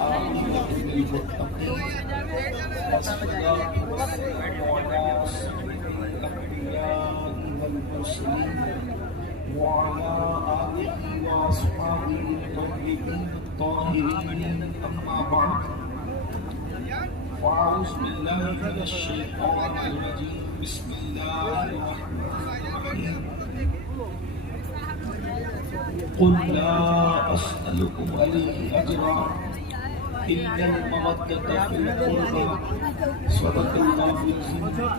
آله المتقين والصلاة والسلام على سيد الأنبياء والمرسلين وعلى آله وأصحابه الطيبين الطاهرين أما بعد فأعوذ بالله من الشيطان الرجيم بسم الله الرحمن الرحيم قل لا أسألكم عليه أجرا إلا المودة في القربى صدق الله العظيم.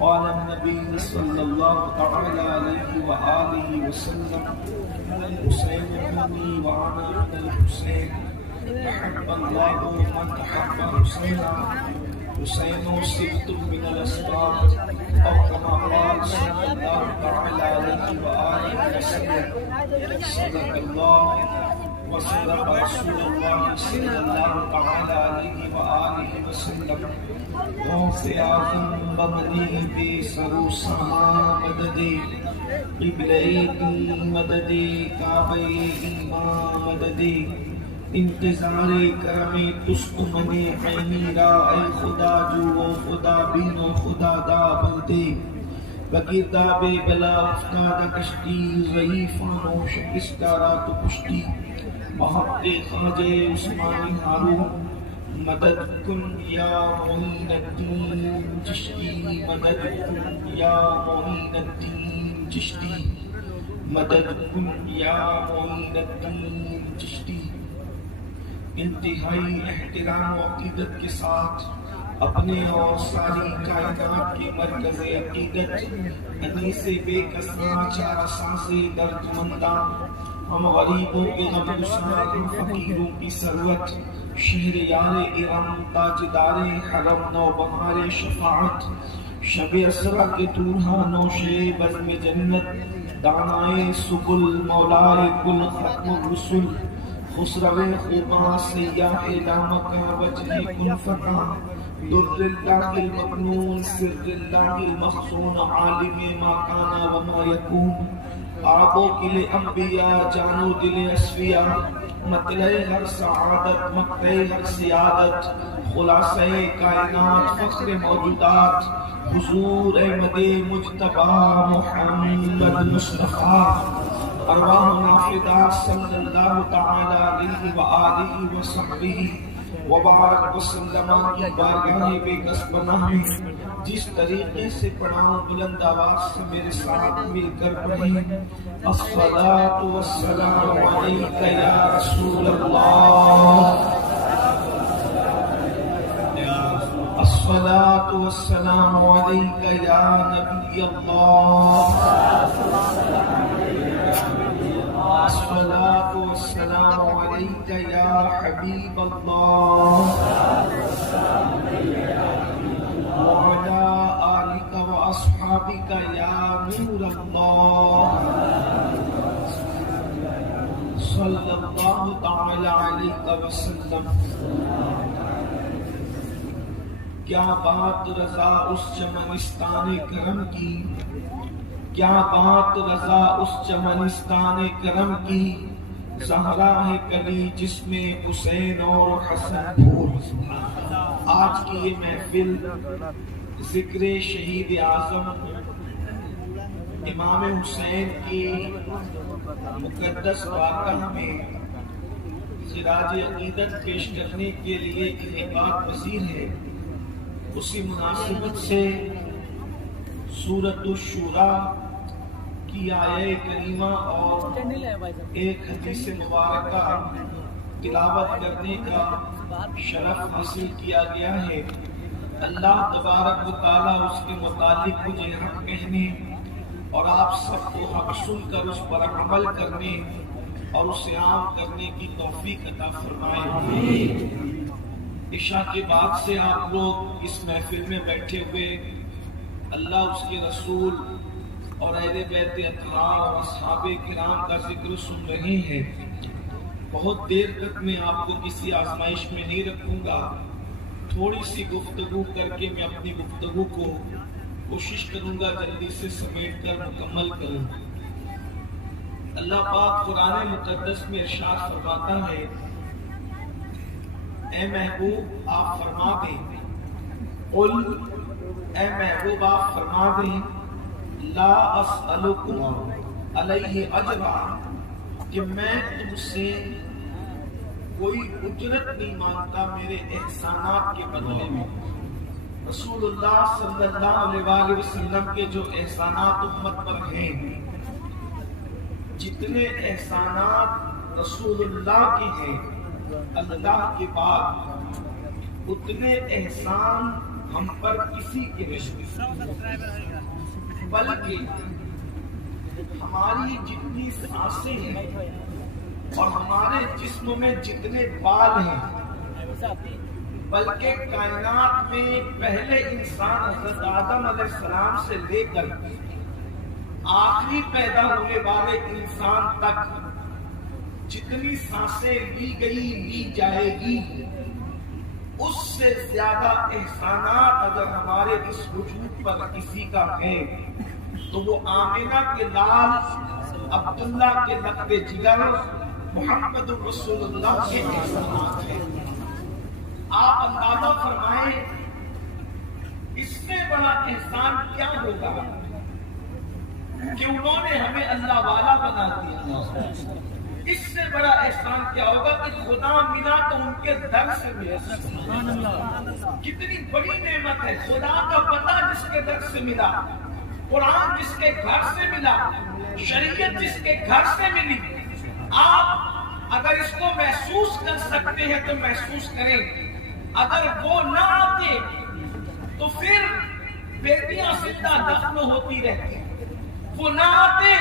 قال النبي صلى الله تعالى عليه وآله وسلم حسين مني وأنا من الحسين أحب الله من أحب حسينا حسين سبت من الأسباط أو كما قال صلى الله تعالى عليه وآله وسلم. صدق الله وصدق رسول الله صلى الله تعالى عليه وآله وسلم. غوث اعظم بمدی بے سرو سما مددی قبلے کی مددی کعبے ایمان مددی انتظار کرم تست منے عینی را اے خدا جو و خدا بین و خدا دا بلدے بگردہ بے بلا افتادہ کشتی ضعیفان و شکستہ رات پشتی محق خواجہ عثمانی ہارون مدد کن یا معین الدین چشتی مدد کن یا معین الدین چشتی مدد کن یا معین الدین چشتی. انتہائی احترام و عقیدت کے ساتھ اپنے اور ساری کائنات کے مرکز عقیدت انیس بے کساں چارہ سانسے درد منداں ہم غریبوں کے غم گسار فقیروں کی ثروت شہر یار ارم تاجدار حرم نو بہار شفاعت شب اسرا کے دورہا نوشے بزم جنت دانائے سبل مولائے کل ختم الرسل خسرو خوباں سیاح دامکا وجہ کن فتح در اللہ المکنون سر اللہ المخصون عالم ما کانا وما یکون آبو کل انبیاء جانو دل اسفیاء مطلع ہر سعادت مقتع ہر سیادت خلاصہ کائنات فخر موجودات حضور احمد مجتبی محمد مصطفیٰ ارواح نافدہ صلی اللہ تعالی علیہ وآلہ وصحبہ وبارک وسلم کی بارگاہ بے قصبنہ میں جس طریقے سے پڑھاؤں بلند آواز سے میرے ساتھ مل کر پڑھیں. الصلاة والسلام علیک یا رسول اللہ الصلاة والسلام علیک یا نبی اللہ الصلاة والسلام علیک یا حبیب اللہ وعلی آلک واصحابک یا نور اللہ صلی اللہ تعالی علیہ وسلم. کیا بات رضا اس چمنستان کرم کی کیا بات رضا اس چمنستان کرم کی زہرا ہے کلی جس میں حسین اور حسن پھول. آج کی یہ محفل ذکر شہید اعظم امام حسین کی مقدس بارگاہ میں خراج عقیدت پیش کرنے کے لیے انعقاد پذیر ہے. اسی مناسبت سے سورۃ الشورى کی آیہ کریمہ اور ایک حدیث مبارکہ تلاوت کرنے کا شرف حاصل کیا گیا ہے. اللہ تبارک و تعالیٰ اس کے متعلق مجھے حق کہنے اور آپ سب کو حق سن کر اس پر عمل کرنے اور اسے عام کرنے کی توفیق عطا فرمائے. عشاء کے بعد سے آپ لوگ اس محفل میں بیٹھے ہوئے اللہ اس کے رسول اور اہل بیت اطہار اور اصحاب کرام کا ذکر سن رہے ہیں. بہت دیر تک میں آپ کو کسی آزمائش میں نہیں رکھوں گا. تھوڑی سی گفتگو کر کے میں اپنی گفتگو کو کوشش کروں گا جلدی سے سمیٹ کر مکمل کروں. اللہ پاک قرآن مقدس میں ارشاد فرماتا ہے اے محبوب آپ فرما دیں، قل اے محبوب آپ فرما دیں، لا اسألکم علیہ اجرا، کہ میں تم سے کوئی اجرت نہیں مانگتا میرے احسانات کے بدلے میں۔ رسول اللہ صلی اللہ علیہ وسلم کے جو احسانات امت پر ہیں، جتنے احسانات رسول اللہ کے ہیں اللہ کے بعد، اتنے احسان ہم پر کسی کے نہیں، بلکہ ہماری جتنی سانسیں ہیں اور ہمارے جسم میں جتنے بال ہیں، بلکہ کائنات میں پہلے انسان حضرت آدم علیہ السلام سے لے کر آخری پیدا ہونے والے انسان تک جتنی سانسیں لی گئی لی جائے گی، اس سے زیادہ احسانات اگر ہمارے اس وجود پر کسی کا ہے تو وہ آمنہ کے لال عبداللہ کے نقد جگر محمد رسول اللہ کے احسانات ہیں۔ آپ اندازہ فرمائیں اس سے بڑا احسان کیا ہوگا کہ انہوں نے ہمیں اللہ والا بنا دیا۔ اس سے بڑا احسان کیا ہوگا کہ خدا ملا تو ان کے در سے ملا۔ کتنی بڑی نعمت ہے، خدا کا پتہ جس کے در سے ملا، قرآن جس کے گھر سے ملا، شریعت جس کے گھر سے ملی۔ آپ اگر اس کو محسوس کر سکتے ہیں تو محسوس کریں، اگر وہ نہ آتے تو پھر بیٹیاں زندہ دفن ہوتی رہتی، وہ نہ آتے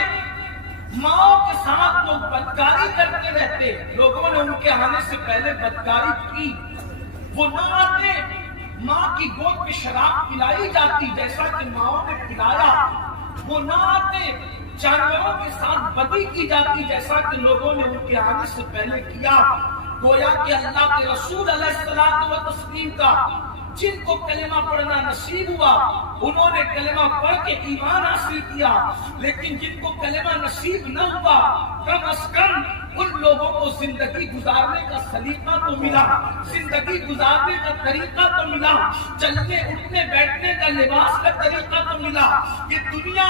ماں کے ساتھ لوگ بدکاری کرتے رہتے، لوگوں نے ان کے آنے سے پہلے بدکاری کی، وہ نہ آتے ماں کی گود میں شراب پلائی جاتی جیسا کہ ماں نے پلایا، وہ نہ آتے جانوروں کے ساتھ بدی کی جاتی جیسا کہ لوگوں نے ان کے آنے سے پہلے کیا۔ گویا کہ اللہ کے رسول علیہ الصلوۃ والتسلیم کا جن کو کلمہ پڑھنا نصیب ہوا انہوں نے کلمہ پڑھ کے ایمان حاصل کیا، لیکن جن کو کلمہ نصیب نہ ہوا کم از کم ان لوگوں کو زندگی گزارنے کا سلیقہ تو ملا، زندگی گزارنے کا طریقہ تو ملا، چلنے اٹھنے بیٹھنے کا لباس کا طریقہ تو ملا۔ یہ دنیا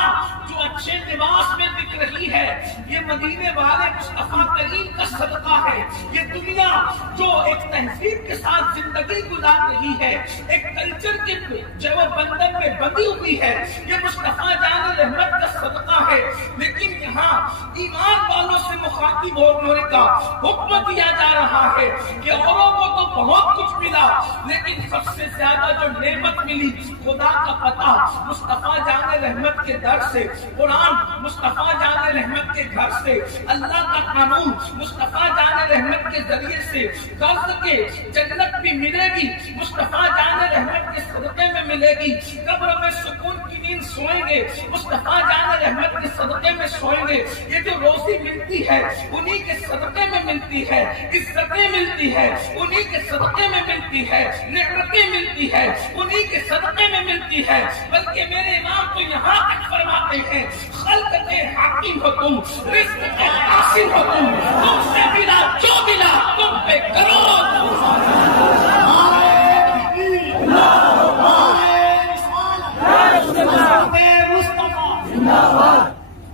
جو اچھے لباس میں دکھ رہی ہے یہ مدینے والے مصطفیٰ کریم کا صدقہ ہے۔ یہ دنیا جو ایک تہذیب کے ساتھ زندگی گزار رہی ہے، ایک کلچر کے جو بندن میں بندی ہوئی ہے، یہ مصطفیٰ جان رحمت کا صدقہ ہے۔ لیکن یہاں ایمان والوں سے مخاطب ہونے کا حکم دیا جا رہا ہے کہ اوروں کو تو بہت کچھ ملا لیکن سب سے زیادہ جو نعمت ملی خدا کا پتہ مصطفیٰ جان رحمت کے در سے، قرآن مصطفیٰ جان رحمت کے گھر سے، اللہ کا قانون مصطفیٰ جان رحمت کے ذریعے سے، قرض کے جنت بھی ملے گی مصطفیٰ جان رحمت کے صدقے میں ملے گی، قبر میں سکون کی نیند سوئیں گے مصطفیٰ جان رحمت کے صدقے میں سوئیں گے۔ یہ جو روزی ملتی ہے انہی کے صدقے میں ملتی ہے، عزتیں ملتی ہے انہی کے صدقے میں ملتی ہے، نعمتیں ملتی ہے انہی کے صدقے میں ملتی ہے۔ بلکہ میرے امام تو یہاں تک فرماتے ہیں خلق کے حاکم ہو تم، رزق کے قاسم ہو تم سے ملا جو ملا تم پہ کرو۔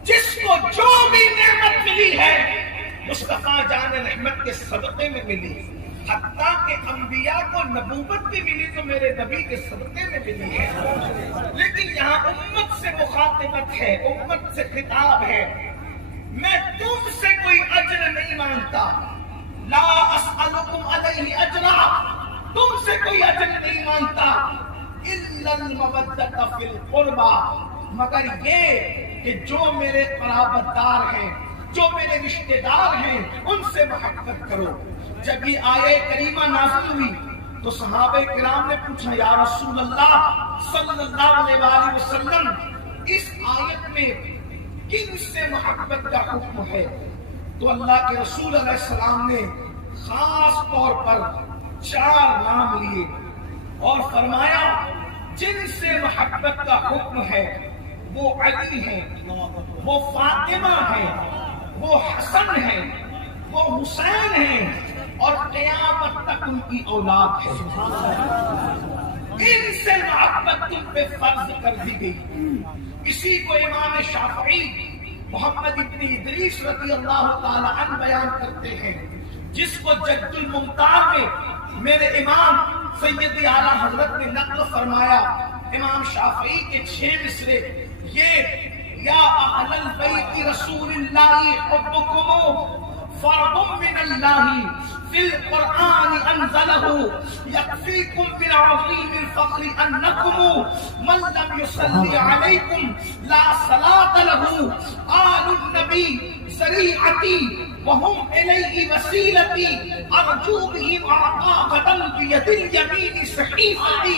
جس کو جو بھی نعمت ملی ہے مصطفیٰ جان رحمت کے صدقے میں ملی، حتیٰ کہ انبیاء کو نبوت بھی ملی تو میرے نبی کے صدقے میں ملی ہے۔ لیکن یہاں امت سے مخاطبت ہے، امت سے خطاب ہے، میں تم سے کوئی اجر نہیں مانگتا، لا اسألکم علیہ اجرا، تم سے کوئی اجر نہیں مانگتا، الا المودۃ فی القربى، مگر یہ کہ جو میرے قرابت دار ہیں، جو میرے رشتہ دار ہیں ان سے محبت کرو۔ جب یہ آیہ کریمہ نازل ہوئی تو صحابہ کرام نے پوچھا یا رسول اللہ صلی اللہ علیہ وآلہ وسلم اس آیت میں کن سے محبت کا حکم ہے؟ تو اللہ کے رسول علیہ السلام نے خاص طور پر 4 نام لیے اور فرمایا جن سے محبت کا حکم ہے وہ علی ہیں، وہ فاطمہ ہیں، وہ حسن ہیں، وہ حسین ہیں اور قیامت تک ان کی اولاد ہے. ان سے محبت تم پہ فرض کر دی گئی. اسی کو امام شافعی محمد ابن ادریس رضی اللہ تعالی عنہ بیان کرتے ہیں، جس کو جد الممتاز میں میرے امام سید اعلیٰ حضرت نے نقل فرمایا. امام شافعی کے 6 مصرے یہ: یا اہل البیت رسول اللہ حبکم فرض من اللہ فی القرآن انزلہ یکفیکم من عظیم الفقر انکم من لم یصلی علیکم لا صلاة لہ. آل النبی ذریعتی وہم الیہ وسیلتی ارجو بہم عطاقتا بید الیمین صحیفتی.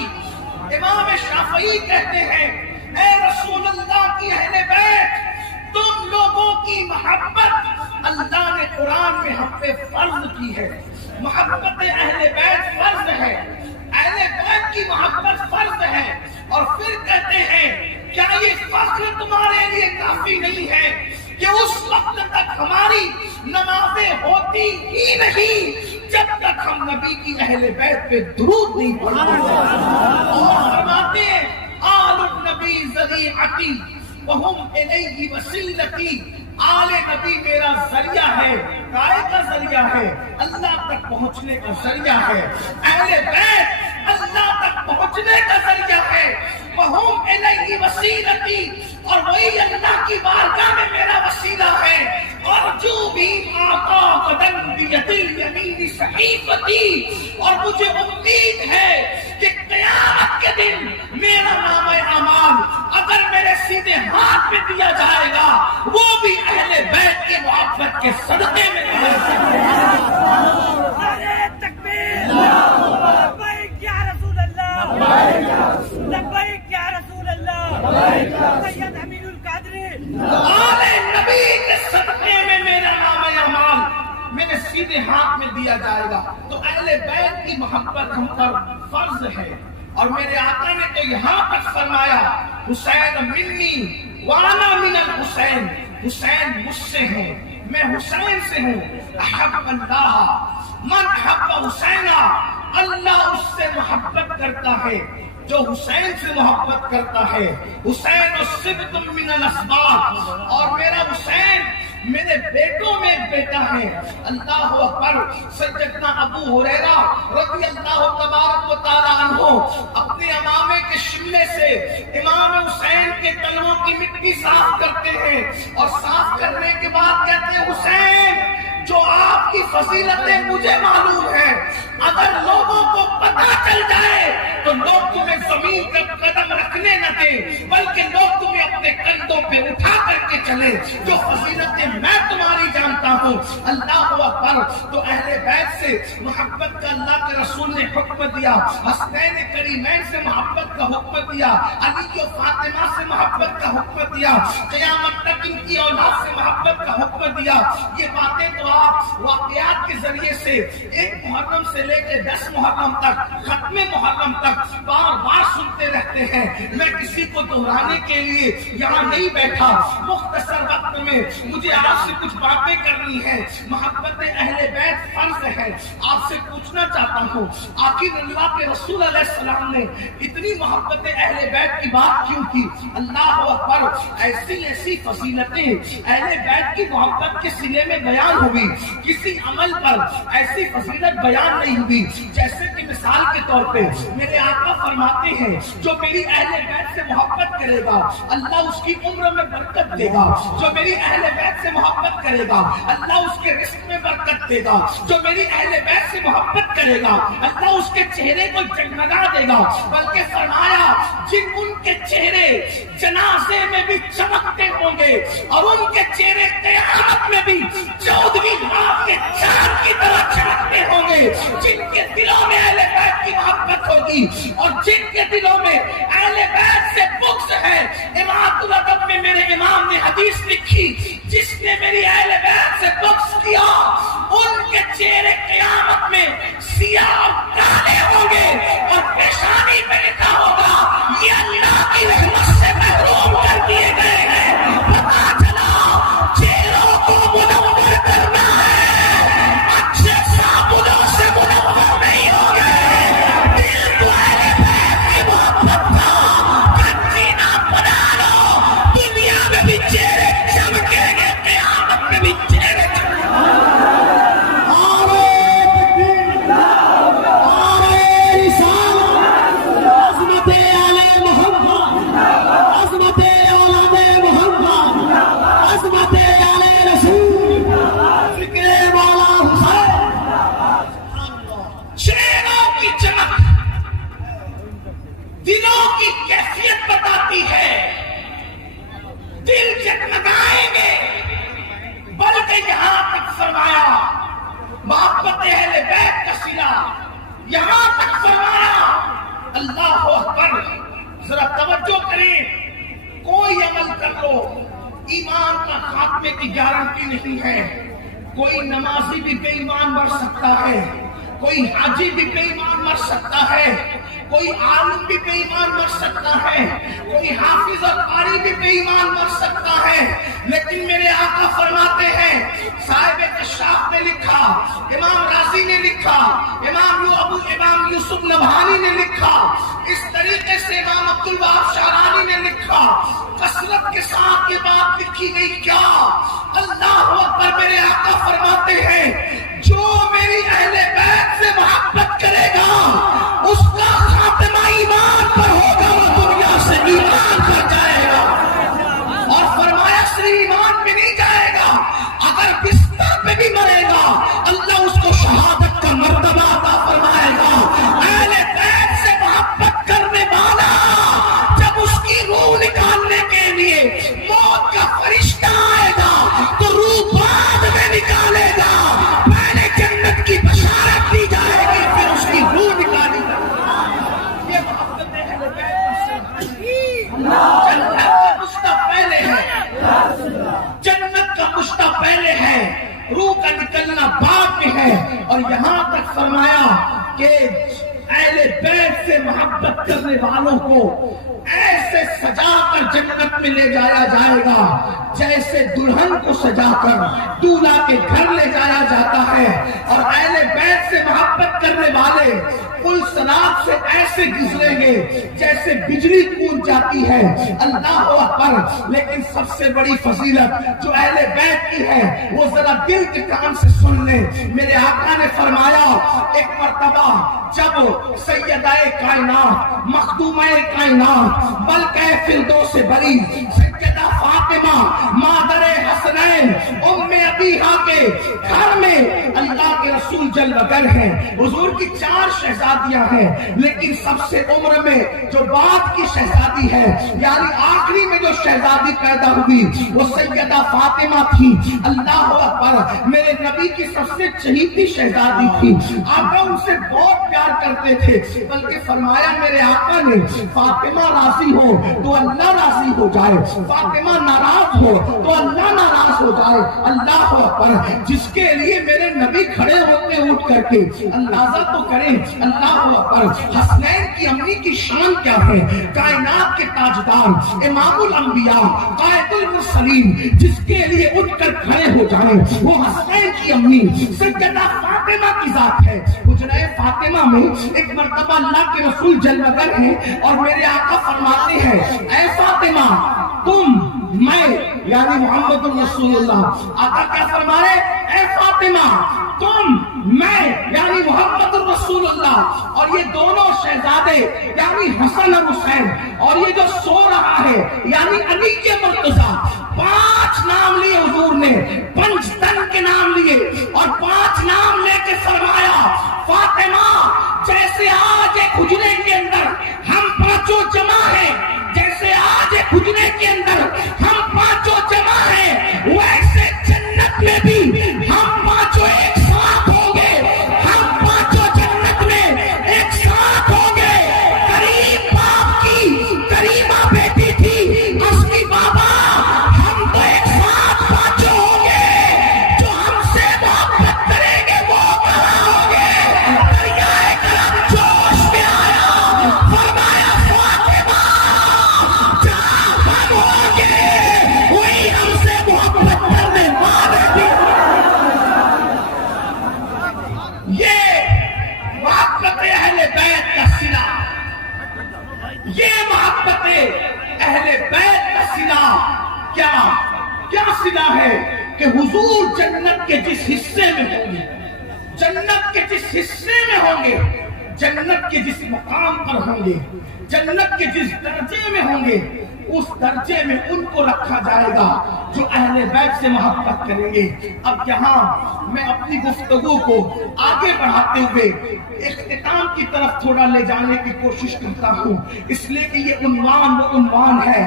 امام شافعی کہتے ہیں اے رسول اللہ کی اہل بیت، تم لوگوں کی محبت اللہ نے قرآن میں ہم پہ فرض کی ہے. محبت اہل بیت فرض ہے، اہل بیت کی محبت فرض ہے. اور پھر کہتے ہیں کیا یہ فخر تمہارے لیے کافی نہیں ہے کہ اس وقت تک ہماری نمازیں ہوتی ہی نہیں جب تک ہم نبی کی اہل بیت پہ درود نہیں پڑھتے. اور فرماتے ہیں آل النبی ذریعتی وہم الیہ وسیلتی. آل نبی میرا ذریعہ ہے. کائے کا ذریعہ ہے؟ اللہ تک پہنچنے کا ذریعہ ہے. اہل بیت اللہ تک پہنچنے کا ذریعہ ہے. وہم الیہ وسیلتی، اور وہی اللہ کی بارگاہ میں میرا وسیلہ ہے. اور جو بھی آقا قدم بید الیمین صحیفتی، اور مجھے امید ہے کہ قیامت کے دن میرا نام اعمال اگر میرے سیدھے ہاتھ میں دیا جائے گا وہ بھی اہل بیت کی محبت کے صدقے میں دیا جائے گا. تکبیر! لبیک یا رسول اللہ، لبیک یا رسول اللہ. سید امین القادری آل نبی کے صدقے میں میرا نام اعمال میرے سیدھے ہاتھ میں دیا جائے گا. تو اہل بیت کی محبت ہم پر فرض ہے. اور میرے آقا نے تو یہاں تک فرمایا حسین منی وانا من الحسین، حسین مجھ سے ہے، میں حسین سے ہوں. احب اللہ من احب حسینا، اللہ اس سے محبت کرتا ہے جو حسین سے محبت کرتا ہے. حسین السبط من الاسباط، اور میرا حسین میرے بیٹوں میں ایک بیٹا ہے. اللہ اکبر. سیدنا ابو ہریرہ رضی اللہ تبارک و تعالی عنہ اپنے امامے کے شملے سے امام حسین کے قدموں کی مٹی صاف کرتے ہیں، اور صاف کرنے کے بعد کہتے ہیں حسین جو آپ کی فضیلتیں مجھے معلوم ہے، اگر لوگوں کو پتہ چل جائے تو لوگ تمہیں زمین پر قدم رکھنے نہ دیں، بلکہ لوگ تمہیں اپنے کندھوں پہ اٹھا کر کے چلے. جو فضیلتیں میں تمہاری جانتا ہوں. اللہ اکبر. تو اہل بیت سے محبت کا اللہ کے رسول نے حکم دیا. حسنین کریمین سے محبت کا حکم دیا. علی و فاطمہ سے محبت کا حکم دیا. قیامت تک ان کی اولاد سے محبت کا حکم دیا. یہ باتیں تو آپ واقعات کے ذریعے سے 1 محرم سے لے کے 10 محرم تک، ختم محرم تک بار بار سنتے رہتے ہیں. میں کسی کو دہرانے کے لیے یہاں نہیں بیٹھا. مختصر وقت میں مجھے آپ سے کچھ باتیں کرنی ہے. محبت اہل بیت فرض ہے. آپ سے پوچھنا چاہتا ہوں آخر اللہ کے رسول علیہ السلام نے اتنی محبت اہل بیت کی بات کیوں کی؟ اللہ اکبر. ایسی ایسی فضیلتیں اہل بیت کی محبت کے سلے میں بیان ہوئی، کسی عمل پر ایسی فضیلت بیان نہیں ہوئی. جیسے کہ مثال کے طور پہ میرے آقا فرماتے ہیں جو میری اہل بیت سے محبت کرے گا اللہ اس کی عمر میں برکت دے گا. جو میری اہل بیت سے محبت کرے گا اللہ اس کے رزق میں برکت دے گا. جو میری اہل بیت سے محبت کرے گا اللہ اس کے چہرے کو جگمگا دے گا. بلکہ فرمایا جن ان کے چہرے جنازے میں بھی چمکتے ہوں گے اور ان کے چہرے قیامت میں بھی 14ویں رات کے چاند کی طرح چمکتے ہوں گے، جن کے دلوں میں اہل بیت کی محبت ہوگی اور جن کے دلوں میں اہل بیت سے بغض ہے. امامت الادب میں میرے امام نے حدیث لکھی جس نے میری اہل بیت سے بغض کیا ان کے چہرے قیامت میں سیاہ اور کالے ہوں گے اور پیشانی پہ لکھا ہوگا یہ اللہ کی رحمت سے محروم کر دیے گئے ہیں. پتا چلا چہروں کو منور کرنا ہے، اچھے صاحب دلوں کی کیفیت بتاتی ہے. دل جگمگائیں گے. بلکہ یہاں تک فرمایا محبت اہل بیت کا صلہ، یہاں تک فرمایا اللہ اکبر. ذرا توجہ کریں، کوئی عمل کر لو ایمان کا خاتمے کی گارنٹی نہیں ہے. کوئی نمازی بھی بے ایمان مر سکتا ہے، کوئی حاجی بھی بے ایمان مر سکتا ہے، کوئی عالم بھی بے ایمان مر سکتا ہے، کوئی حافظ اور قاری بھی بے ایمان مر سکتا ہے. لیکن میرے آقا فرماتے ہیں، صاحب کشاف نے لکھا، امام رازی نے لکھا، امام یوسف نبہانی نے لکھا، اس طریقے سے امام عبدالوہاب شعرانی نے لکھا. کثرت کے ساتھ یہ بات لکھی گئی کیا؟ اللہ اکبر. میرے آقا فرماتے ہیں جو میری اہل بیت سے محبت کرے گا اس کا خاتمہ ایمان پر ہوگا، وہ دنیا سے ایمان پر جائے گا. اور فرمایا صرف ایمان پہ نہیں جائے گا، اگر بستر پہ بھی مرے گا اللہ اس کو شہادت کا مرتبہ عطا فرمائے گا. اہل بیت سے محبت کرنے والا جب اس کی روح نکالنے کے لیے موت کا فرشتہ آئے گا تو روح بعد میں نکالے گا. پہلے جنت کی بشارت دی جائے گی، پھر اس کی روح نکالی جائے گی. یہ محبت اہل بیت جنت کا پشتہ پہلے ہے، جنت کا پشتہ پہلے ہے، روح کا نکلنا بعد میں ہے. اور یہاں تک فرمایا کہ اہل بیت سے محبت کرنے والوں کو ایسے سجا کر جنت میں لے جایا جائے گا جیسے دلہن کو سجا کر دولہا کے گھر لے جایا جاتا ہے. اور اہل بیت سے محبت کرنے والے پل صراط سے ایسے گزریں گے جیسے بجلی کود جاتی ہے. اللہ اکبر. لیکن سب سے بڑی فضیلت جو اہل بیت کی ہے وہ ذرا دل کے کان سے سن لیں. میرے آقا نے فرمایا ایک مرتبہ جب سیدہ کائنات، مخدومہ کائنات، ملکہ فردوس بری سیدہ فاطمہ مادر حسنین ام ابیہا کے گھر میں اللہ کے رسول جلوہ گر ہیں. حضور کی 4 شہزادیاں ہیں، لیکن سب سے عمر میں جو بعد کی شہزادی ہے، یعنی آخری میں جو شہزادی پیدا ہوئی وہ سیدہ فاطمہ تھی. اللہ اکبر. میرے نبی کی سب سے چہیتی شہزادی تھی. آقا ان سے بہت پیار کرتے تھے، بلکہ فرمایا میرے آقا نے فاطمہ راضی ہو تو اللہ راضی ہو جائے، فاطمہ ناراض ہو تو اللہ ناراض ہو جائے. اللہ اکبر. جس کے لیے میرے نبی کھڑے ہوتے اٹھ کر کے اندازہ تو کریں. اللہ اکبر. حسنین کی امی کی شان کیا ہے؟ کائنات کے تاجدار، امام الانبیاء، قائد المرسلین، جس کے لیے اٹھ کر کھڑے ہو جائیں وہ حسنین کی امی سیدہ فاطمہ کی ذات ہے. حجرہ فاطمہ میں ایک مرتبہ اللہ کے رسول جلوہ گر ہیں اور میرے آقا فرماتے ہیں اے فاطمہ تم میں یعنی محمد رسول اللہ. آقا کیا فرمائے؟ اے فاطمہ تم میں یعنی محمد رسول اللہ. اور یہ دونوں شہزادے یعنی حسن اور حسین اور یہ جو سو رہا ہے یعنی علی کے مرتضیٰ، 5 نام لیے حضور نے، 5 تن کے نام لیے اور 5 نام لے کے فرمایا فاطمہ جیسے آج ایک حجرے کے اندر ہم 5 جمع ہیں، جیسے آج ایک حجرے کے اندر ہم 5 جمع ہیں، ویسے جنت میں بھی ہم 5 ایک ساتھ ہوں گے. ہم 5 جنت میں ایک ساتھ ہوں گے. کریم باپ کی کریمہ بیٹی تھی اصلی بابا، ہم تو ایک ساتھ 5 ہوں گے. جو ہم سے محبت کریں گے وہ کہاں ہوں گے؟ دریائے کرم جوش میں آیا، فرمایا فاطمہ جہاں ہم ہوں گے وہی ہم سے محبت کرنے والے بھی. یہ محبت اہل بیت کا صلہ، یہ محبت اہل بیت کا صلہ کیا صلہ ہے کہ حضور جنت کے جس حصے میں ہوں گے، جنت کے جس حصے میں ہوں گے، جنت کے جس مقام پر ہوں گے، جنت کے جس درجے میں ہوں گے، اس درجے میں ان کو رکھا جائے گا جو اہل بیت سے محبت کریں گے. اب یہاں میں اپنی گفتگو کو آگے بڑھاتے ہوئے اختتام اختتام کی طرف تھوڑا لے جانے کی کوشش کرتا ہوں، اس لیے کہ یہ عنوان ہے،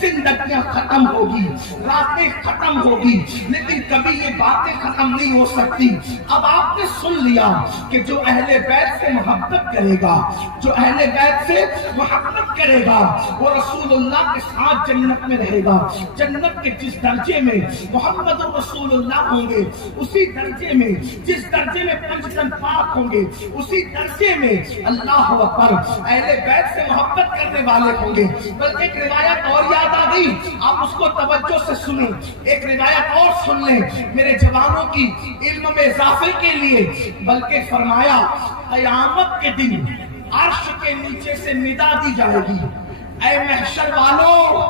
زندگیاں ختم ہوگی، راتیں ختم ہوگی، لیکن کبھی یہ باتیں ختم نہیں ہو سکتی۔ اب آپ نے سن لیا کہ جو اہل بیت سے محبت کرے گا، جو اہل بیت سے محبت کرے گا، وہ رسول اللہ کے ساتھ جنت میں رہے گا۔ جنت کے جس درجے میں محمد رسول اللہ ہوں گے، اسی درجے میں، جس درجے میں پنج تن پاک ہوں گے، اسی درجے میں اللہ اکبر اہل بیت سے محبت کرنے والے ہوں گے۔ بلکہ ایک روایت اور یاد آ گئی، آپ اس کو توجہ سے سنیں، ایک روایت اور سن لیں میرے جوانوں کی علم میں اضافے کے لیے۔ بلکہ فرمایا قیامت کے دن عرش کے نیچے سے ندا دی جائے گی، اے محشر والوں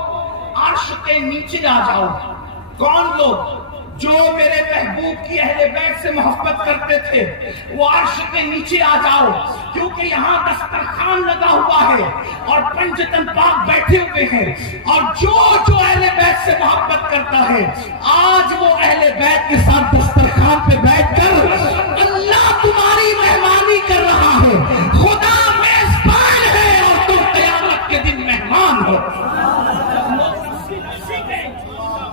عرش کے نیچے آ جاؤ۔ کون لوگ؟ جو میرے محبوب کی اہل بیت سے محبت کرتے تھے، وہ عرش کے نیچے آ جاؤ، کیونکہ یہاں دسترخوان لگا ہوا ہے اور پنج تن پاک بیٹھے ہوئے ہیں، اور جو اہل بیت سے محبت کرتا ہے، آج وہ اہل بیت کے ساتھ دسترخوان پہ بیٹھ کر اللہ تمہاری مہمانی کر رہا ہے۔ خدا میزبان ہے اور تم قیامت کے دن مہمان ہو۔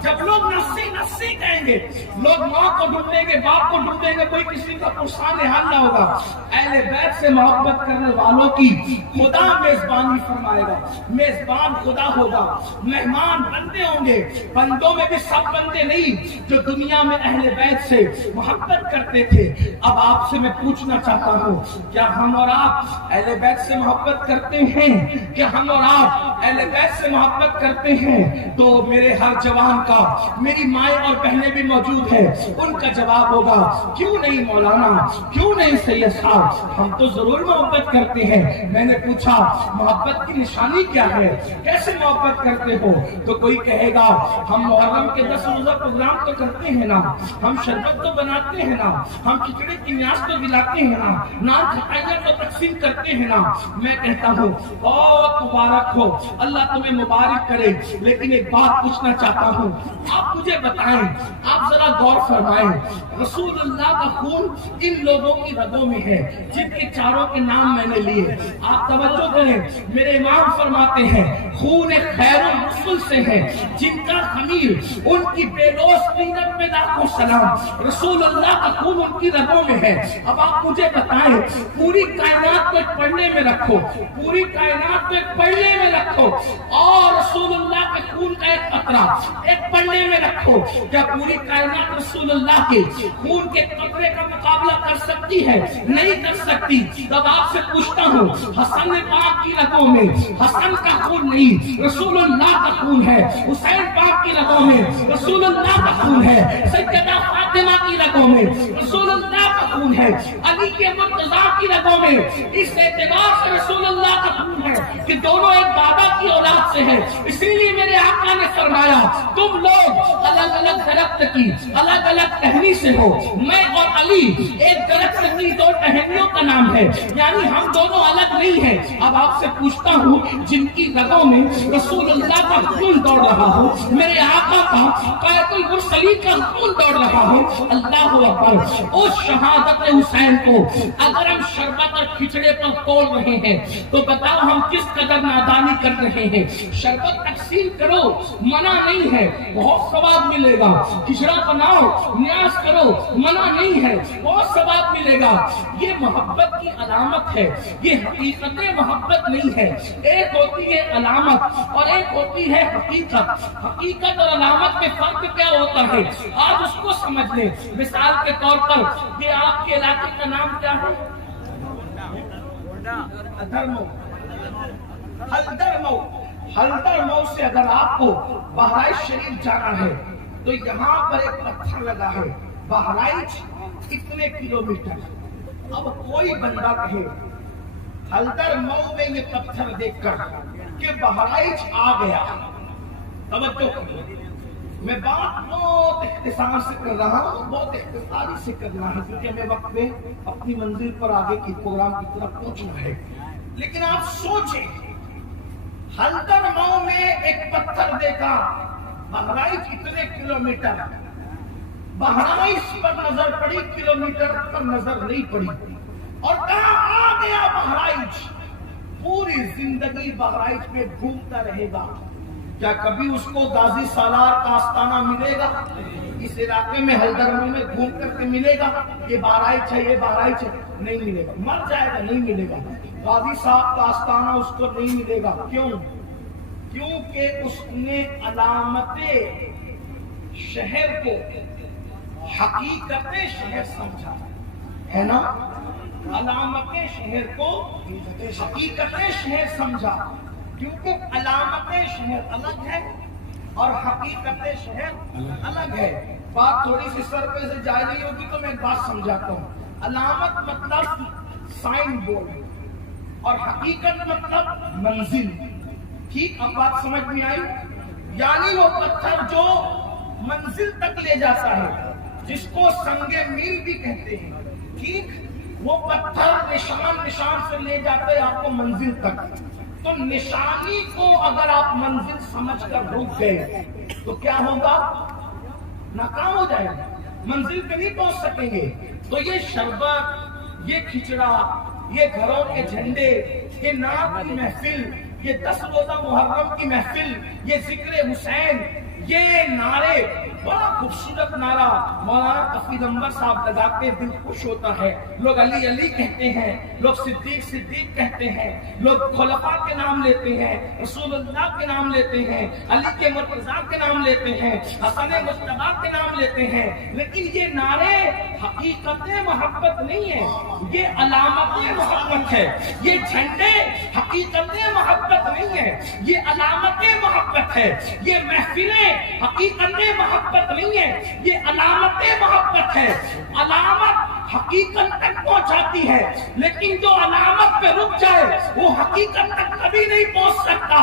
جب لوگ نفسی کہیں گے، لوگ ماں کو ڈھونڈیں گے، باپ کو ڈھونڈیں گے، کوئی کسی کا پرسان حال نہ ہوگا۔ اہل بیت سے محبت کرنے والوں کی خدا میزبانی فرمائے گا، میزبان خدا ہوگا، مہمان بندے ہوں گے۔ بندوں میں بھی سب بندے نہیں جو دنیا میں اہل بیت سے محبت کرتے تھے۔ اب آپ سے میں پوچھنا چاہتا ہوں، کیا ہم اور آپ اہل بیت سے محبت کرتے ہیں؟ کیا ہم اور آپ اہل بیت سے محبت کرتے ہیں؟ تو میرے ہر جوان کا، میری مائیں اور بہنیں بھی موجود ہیں، ان کا جواب ہوگا کیوں نہیں مولانا، کیوں نہیں سید صاحب، ہم تو ضرور محبت کرتے ہیں۔ میں نے پوچھا محبت کی نشانی کیا ہے، کیسے محبت کرتے ہو؟ تو کوئی کہے گا ہم محرم کے 10 روزہ پروگرام تو کرتے ہیں نا، ہم شربت تو بناتے ہیں نا، ہم کھچڑی کی نیاز تو دلاتے ہیں نا، نان کھٹائیاں تو تقسیم کرتے ہیں نا۔ میں کہتا ہوں بہت مبارک ہو، اللہ تمہیں مبارک کرے، لیکن ایک بات پوچھنا چاہتا ہوں، آپ مجھے بتائیں، آپ ذرا غور فرمائیں، رسول اللہ کا خون ان لوگوں کی رگوں میں ہے جن کے چاروں کے نام میں نے لیے۔ آپ توجہ کریں، میرے امام فرماتے ہیں خون خیر الرسل سے ہے جن کا خمیر ان کی بے لوث قیمت میں لاکھوں سلام۔ رسول اللہ کا خون ان کی رگوں میں ہے۔ اب آپ مجھے بتائیں، پوری کائنات کو ایک پڑھنے میں رکھو، پوری کائنات کو ایک پڑھنے میں رکھو، اور رسول اللہ کے خون کا ایک قطرہ ایک پڑھنے میں رکھو، کیا پوری کائنات رسول اللہ کے خون کے قطرے کا مقابلہ کر سکتی ہے؟ نہیں کر سکتی۔ تب آپ سے پوچھتا ہوں، حسن پاک کی رگوں میں حسن کا خون نہیں، رسول اللہ کا خون ہے۔ حسین پاک کی رگوں میں رسول اللہ کا خون ہے۔ سیدہ فاطمہ کی رگوں میں رسول اللہ کا خون ہے۔ علی کے مرتضیٰ کی رگوں میں اس اعتبار سے رسول اللہ کا خون ہے کہ دونوں ایک بابا کی اولاد سے ہیں۔ اسی لیے میرے آقا نے فرمایا تم لوگ الگ الگ درخت کی الگ الگ ٹہنی سے ہو، میں اور علی ایک درخت کی دو ٹہنیوں کا نام ہے، یعنی ہم دونوں الگ نہیں ہیں۔ اب آپ سے پوچھتا ہوں، جن کی رگوں میں رسول اللہ کا خون دوڑ رہا ہو، میرے آقا کا قائد المرسلین کا خون دوڑ رہا ہو، اللہ اکبر، اس شہادت حسین کو اگر ہم شربت اور کھچڑے پر توڑ رہے ہیں تو بتاؤ ہم کس قدر نادانی کر رہے ہیں۔ شربت تقسیم کرو، منع نہیں ہے، بہت ثواب ملے گا۔ کھچڑا بناؤ، نیاز کرو، منع نہیں ہے، بہت ثواب ملے گا۔ یہ محبت کی علامت ہے، یہ حقیقت محبت نہیں ہے۔ ایک ہوتی ہے علامت اور ایک ہوتی ہے حقیقت۔ حقیقت اور علامت میں فرق کیا ہوتا ہے آج اس کو سمجھ لیں۔ مثال کے طور پر یہ آپ کے علاقے کا نام کیا ہے؟ حلدر مئو سے اگر آپ کو بہرائچ شریف جانا ہے تو یہاں پر ایک پتھر لگا ہے، بہرائچ اتنے کلومیٹر۔ اب کوئی بندہ کہے حلدر مئو میں یہ پتھر دیکھ کر کہ بہرائچ آ گیا، توجہ کرو، میں بات بہت اختصار سے کر رہا ہوں، بہت اختصاری سے کرنا ہے کیونکہ ہمیں وقت میں اپنی منزل پر آگے کی پروگرام کی طرف پہنچنا ہے۔ لیکن آپ سوچیں، حلدر مئو میں ایک پتھر دیکھا، بہرائچ اتنے کلومیٹر، بہرائچ پر نظر پڑی، کلومیٹر پر نظر نہیں پڑی، اور کہاں آ گیا زندگی بہرائچ میں گھومتا رہے گا، کیا کبھی اس کو غازی سالار کا آستانہ ملے گا؟ اس علاقے میں ہلدرمی میں گھوم کر کے ملے گا یہ بہرائچ ہے، یہ بہرائچ ہے؟ نہیں ملے گا، مر جائے گا، نہیں ملے گا۔ غازی صاحب کا آستانہ اس کو نہیں ملے گا، کیوں؟ کیونکہ اس نے علامت شہر کو حقیقت شہر سمجھا ہے نا، علامت شہر کو حقیقت شہر سمجھا، کیونکہ علامت شہر الگ ہے اور حقیقت شہر الگ ہے۔ بات تھوڑی سی سر پہ سے جائے نہیں ہوگی تو میں ایک بات سمجھاتا ہوں۔ علامت مطلب سائن بورڈ اور حقیقت مطلب منزل، ٹھیک؟ اب بات سمجھ میں آئی؟ یعنی وہ پتھر جو منزل تک لے جاتا ہے، جس کو سنگ میر بھی کہتے ہیں، ٹھیک؟ وہ پتھر نشان سے لے جاتے ہیں آپ کو منزل تک۔ تو نشانی کو اگر آپ منزل سمجھ کر رک گئے تو کیا ہوگا؟ ناکام ہو جائے گا، منزل پہ نہیں پہنچ سکیں گے۔ تو یہ شربت، یہ کھچڑا، یہ گھروں کے جھنڈے، یہ نعت کی محفل، یہ 10 روزہ محرم کی محفل، یہ ذکر حسین، یہ نعرے، بڑا خوبصورت نعرہ مولانا تقی نمبر صاحب لگاتے دل خوش ہوتا ہے۔ لوگ علی علی کہتے ہیں، لوگ صدیق صدیق کہتے ہیں، لوگ خلفاء کے نام لیتے ہیں، رسول اللہ کے نام لیتے ہیں، علی کے مرتضیٰ کے نام لیتے ہیں، حسن مجتبیٰ کے نام لیتے ہیں، لیکن یہ نعرے حقیقت محبت نہیں ہے، یہ علامت محبت ہے۔ یہ جھنڈے حقیقت محبت نہیں ہے، یہ علامت محبت ہے۔ یہ محفلیں حقیقت محبت نہیں ہے، یہ علامت محبت ہے۔ علامت حقیقت تک پہنچاتی ہے، لیکن جو علامت پہ رک جائے وہ حقیقت تک کبھی نہیں پہنچ سکتا۔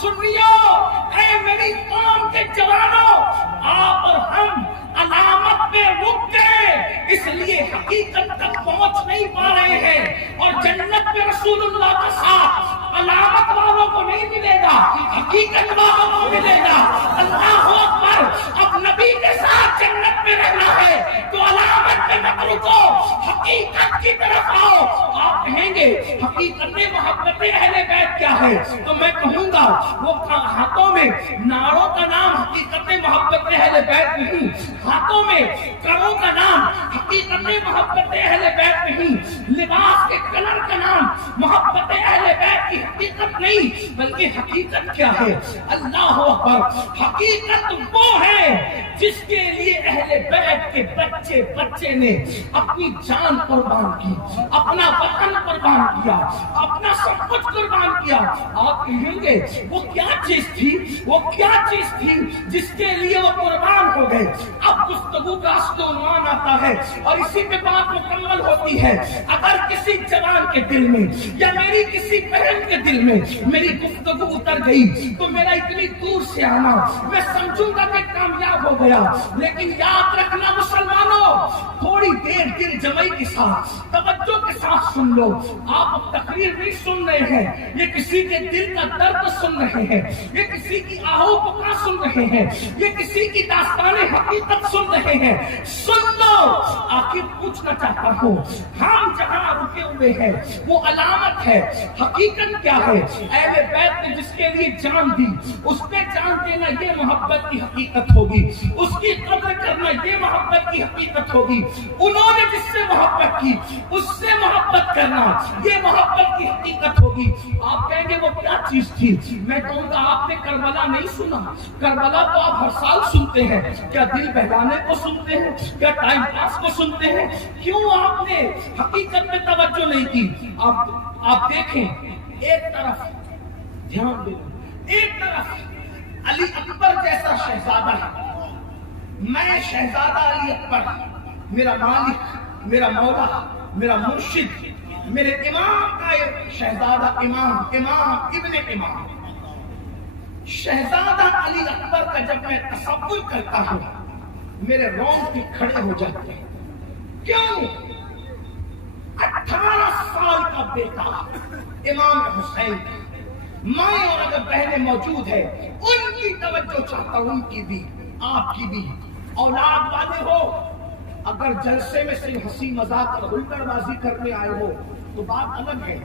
سنیو، اے میری قوم کے جوانوں، آپ اور ہم علامت پہ رک گئے، اس لیے حقیقت تک پہنچ نہیں پا رہے ہیں، اور جنت میں رسول اللہ کا ساتھ علامت والوں کو نہیں ملے گا، حقیقت والوں کو ملے گا۔ اللہ اکبر! اب نبی کے ساتھ جنت میں رہنا ہے تو علامت پہ مت رکو، حقیقت کی طرف آؤ۔ آپ کہیں گے حقیقت محبت اہل بیت کیا ہے؟ تو میں کہوں گا وہ ہاتھوں میں ناروں کا نام حقیقت محبت اہل بیت نہیں، ہاتھوں میں کروں کا نام حقیقت محبت اہل بیت نہیں، لباس کے کلر کا نام محبت اہل بیت کی حقیقت نہیں، بلکہ حقیقت کیا ہے؟ اللہ اکبر! حقیقت وہ ہے جس کے لیے اہل بیت کے بچے بچے نے اپنی جان قربان کی، اپنا وطن قربان کیا، اپنا سب کچھ قربان کیا۔ آپ کہیں گے وہ کیا چیز تھی؟ وہ کیا چیز تھی جس کے لیے وہ قربان ہو گئے؟ اب گفتگو کا اصل عنوان آتا ہے اور اسی پہ بات مکمل ہوتی ہے۔ اگر کسی جوان کے دل میں یا میری کسی بہن کے دل میں میری گفتگو اتر گئی تو میرا اتنی دور سے آنا میں سمجھوں گا کہ کامیاب ہو گیا، لیکن یاد رکھنا مسلمانوں، تھوڑی دیر دل جمعی کے ساتھ توجہ کے ساتھ سن لو۔ آپ تقریر نہیں سن رہے ہیں، یہ کسی کے دل کا درد سن رہے ہیں، یہ کسی کی آہو پکار سن رہے ہیں، یہ کسی کی داستان حقیقت سن رہے ہیں۔ سن لو، آخر پوچھنا چاہتا ہوں، ہم جہاں رکے ہوئے ہیں وہ علامت ہے، حقیقت کیا ہے؟ اہل بیت نے جس کے لیے جان دی، اس پہ جان دینا یہ محبت کی حقیقت ہوگی، اس کی قدر کرنا یہ محبت کی حقیقت ہوگی، انہوں نے جس سے محبت کی اس سے محبت کرنا یہ محبت کی حقیقت ہوگی۔ آپ کہیں گے وہ کیا چیز تھی؟ میں کہوں گا آپ نے کربلا نہیں سنا، کربلا تو آپ ہر سال سنتے ہیں، کیا دل بہلانے کو سنتے ہیں؟ کیا ٹائم پاس کو سنتے ہیں؟ کیوں آپ نے حقیقت میں توجہ نہیں کی؟ آپ دیکھیں، ایک طرف دھیان دیں، ایک طرف علی اکبر جیسا شہزادہ ہے، میں شہزادہ علی اکبر، میرا مالک، میرا مولا، میرا مرشد، میرے امام کا شہزادہ، امام ابن امام، شہزادہ علی اکبر کا جب میں تصور کرتا ہوں میرے رونگٹے کھڑے ہو جاتے ہیں۔ کیوں؟ 18 سال کا بیٹا امام حسین، مائیں اور اگر بہنیں موجود ہیں ان کی توجہ چاہتا ہوں، ان کی بھی، آپ کی بھی، اولاد والے ہو، اگر جلسے میں صرف ہنسی مذاق اور ہلکڑ بازی کرنے آئے ہو تو بات الگ ہے،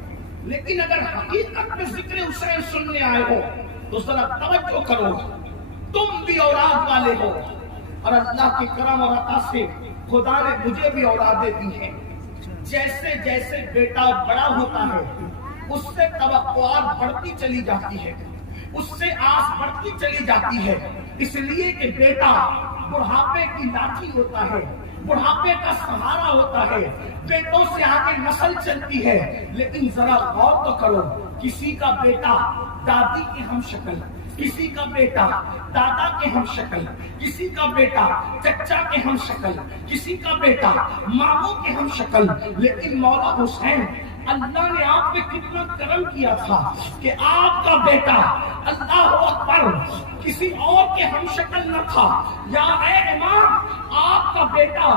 لیکن اگر حقیقت میں ذکر حسین سننے آئے ہو تو ذرا توجہ کرو، تم بھی اولاد والے ہو، اور اللہ کے کرم اور عطا سے خدا نے مجھے بھی اولادیں دی ہیں۔ جیسے جیسے بیٹا بڑا ہوتا ہے اس سے توقعات بڑھتی چلی جاتی ہے، اس سے آس بڑھتی چلی جاتی ہے، اس لیے کہ بیٹا بڑھاپے کی لاٹھی ہوتا ہے، بڑھاپے کا سہارا ہوتا ہے، بیٹوں سے آگے نسل چلتی ہے۔ لیکن ذرا غور تو کرو، کسی کا بیٹا دادی کے ہم شکل، کسی کا بیٹا دادا کے ہم شکل، کسی کا بیٹا چچا کے ہم شکل، کسی کا بیٹا ماموں کے ہم شکل، لیکن مولا حسین اللہ نے آپ پہ کتنا کرم کیا تھا کہ آپ کا بیٹا اللہ اکبر کسی اور کے ہم شکل نہ تھا۔ یا اے امام، آپ کا بیٹا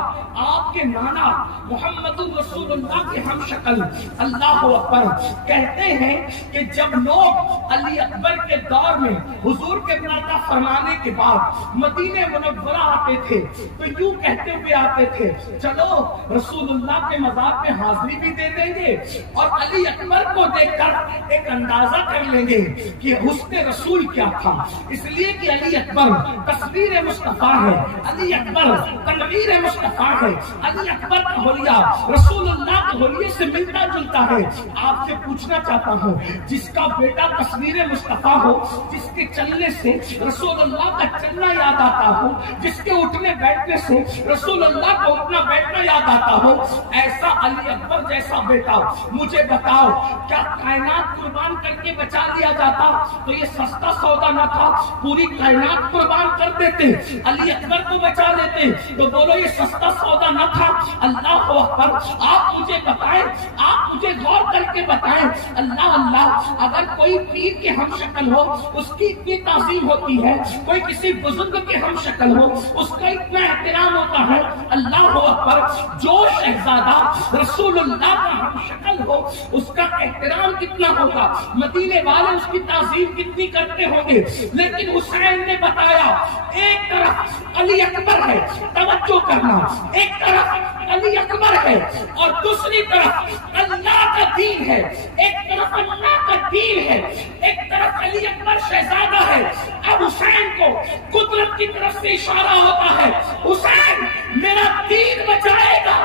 آپ کے نانا محمد رسول اللہ کے ہم شکل، اللہ اکبر۔ کہتے ہیں کہ جب لوگ علی اکبر کے دور میں حضور کے ملادہ فرمانے کے بعد مدینہ منورہ آتے تھے تو یوں کہتے ہوئے آتے تھے، چلو رسول اللہ کے مزار پہ حاضری بھی دے دیں گے اور علی اکبر کو دیکھ کر ایک اندازہ کر لیں گے کہ حسن رسول کیا تھا۔ اس لیے کہ علی اکبر تصویر مصطفیٰ ہے، علی اکبر تنویر مصطفیٰ ہے، علی اکبر کا حلیہ رسول اللہ کے حلیے سے ملتا جلتا ہے۔ آپ سے پوچھنا چاہتا ہوں، جس کا بیٹا تصویر مصطفیٰ ہو، جس کے چلنے سے رسول اللہ کا چلنا یاد آتا ہو، جس کے اٹھنے بیٹھنے سے رسول اللہ کا اٹھنا بیٹھنا یاد آتا ہو، ایسا علی اکبر جیسا بیٹا مجھے بتاؤ، کیا کائنات قربان کر کے بچا لیا جاتا تو یہ سستا سودا نہ تھا؟ پوری کائنات قربان کر دیتے، علی اکبر کو بچا لیتے، تو بولو یہ سستا سودا نہ تھا؟ اللہ اکبر۔ آپ مجھے بتائیں، آپ مجھے غور کر کے بتائیں، اللہ اللہ، اگر کوئی پیر کے ہم شکل ہو اس کی اتنی تعظیم ہوتی ہے، کوئی کسی بزرگ کے ہم شکل ہو اس کا اتنا احترام ہوتا ہے، اللہ اکبر۔ جو شہزادہ رسول اللہ کا ہم شکل ہو اس کا احترام کتنا ہوگا، مدینے والے اس کی تعظیم کتنی کرتے ہوں گے۔ لیکن حسین نے بتایا، ایک طرف علی اکبر ہے، توجہ کرنا، ایک طرف علی اکبر ہے اور دوسری طرف اللہ کا دین ہے، ایک طرف اللہ کا دین ہے، ایک طرف علی اکبر شہزادہ ہے۔ اب حسین کو قدرت کی طرف سے اشارہ ہوتا ہے، حسین میرا دین بچائے گا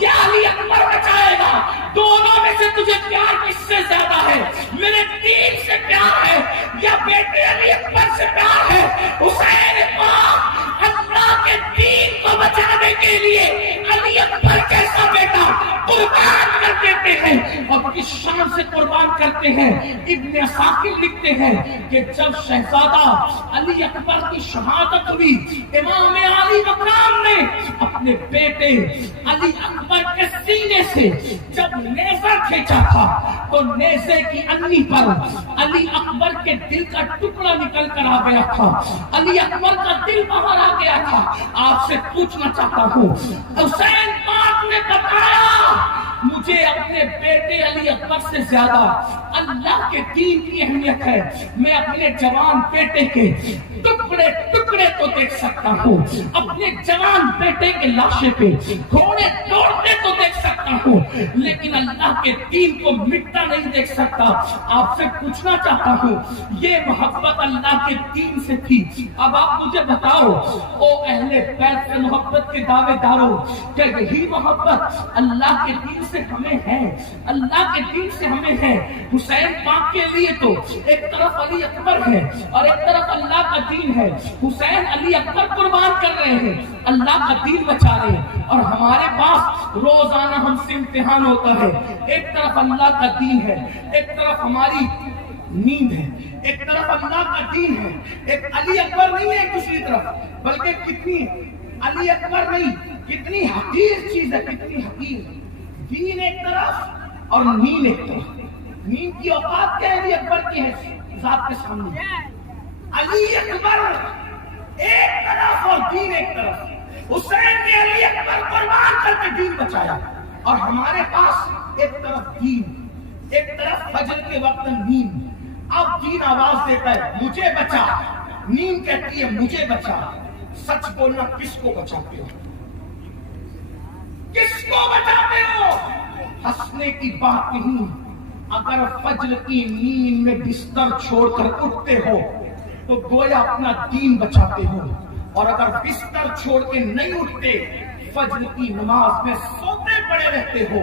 یا علی اکبر بچائے گا؟ دونوں میں سے تجھے پیار کس سے زیادہ ہے؟ میرے دین سے پیار ہے یا بیٹے علی اکبر سے پیار ہے؟ حسین پاک اللہ کے دین کو بچانے کے لیے علی اکبر جیسا بیٹا قربان کر دیتے ہیں اور کس شان سے قربان کرتے ہیں۔ ابن عساکر لکھتے ہیں کہ جب شہزادہ علی اکبر کی شہادت ہوئی، امام علی مقام نے اپنے بیٹے علی اکبر کے سینے سے جب نیزہ کھینچا تھا تو نیزے کی انی پر علی اکبر کے دل کا ٹکڑا نکل کر آ گیا تھا، علی اکبر کا دل باہر آ گیا تھا۔ آپ سے پوچھنا چاہتا ہوں، حسین پاک نے بتایا مجھے اپنے بیٹے علی اکبر سے زیادہ اللہ کے دین کی اہمیت ہے، میں اپنے جوان بیٹے کے ٹکڑے ٹکڑے تو دیکھ سکتا ہوں، اپنے جوان بیٹے کے لاشے پہ گھوڑے دوڑتے تو دیکھ سکتا ہوں، لیکن اللہ کے دین کو مٹتا نہیں دیکھ سکتا۔ آپ سے پوچھنا چاہتا ہوں، یہ محبت اللہ کے دین سے تھی۔ اب آپ مجھے بتاؤ، او اہل بیت سے محبت کے دعوے داروں، کہ یہی محبت اللہ کے دین سے ہمیں ہے، اللہ کے دین سے ہمیں ہے۔ حسین پاک کے لیے تو ایک طرف علی اکبر ہے اور ایک طرف اللہ کا دین ہے۔ حسین علی اکبر قربان کر رہے ہیں، اللہ کا دین بچا رہے ہیں، اور ہمارے پاس روزانہ ہم سے امتحان ہوتا ہے۔ ایک طرف اللہ کا دین ہے، ایک طرف ہماری نیند ہے، ایک طرف اللہ کا دین ہے، ایک علی اکبر نہیں ہے دوسری طرف، بلکہ کتنی علی اکبر نہیں، کتنی حقیر چیز ہے، کتنی حقیر۔ دین ایک طرف اور نیند ایک طرف۔ نیند کی اوقات کیا ہے علی اکبر کی ہے ذات کے سامنے؟ علی اکبر ایک طرف اور دین ایک طرف۔ حسین نے علی اکبر قربان کر کے دین بچایا، اور ہمارے پاس ایک طرف دین، ایک طرف فجر کے وقت نیند۔ اب دین آواز دیتا ہے مجھے بچا، نیند کہتی ہے مجھے بچا۔ سچ بولنا، کس کو بچاتے ہو؟ کس کو بچاتے ہو؟ ہنسنے کی بات نہیں، اگر فجر کی نیند میں بستر چھوڑ کر اٹھتے ہو تو گویا اپنا دین بچاتے ہو، اور اگر بستر چھوڑ کے نہیں اٹھتے، فجر کی نماز میں سوتے پڑے رہتے ہو،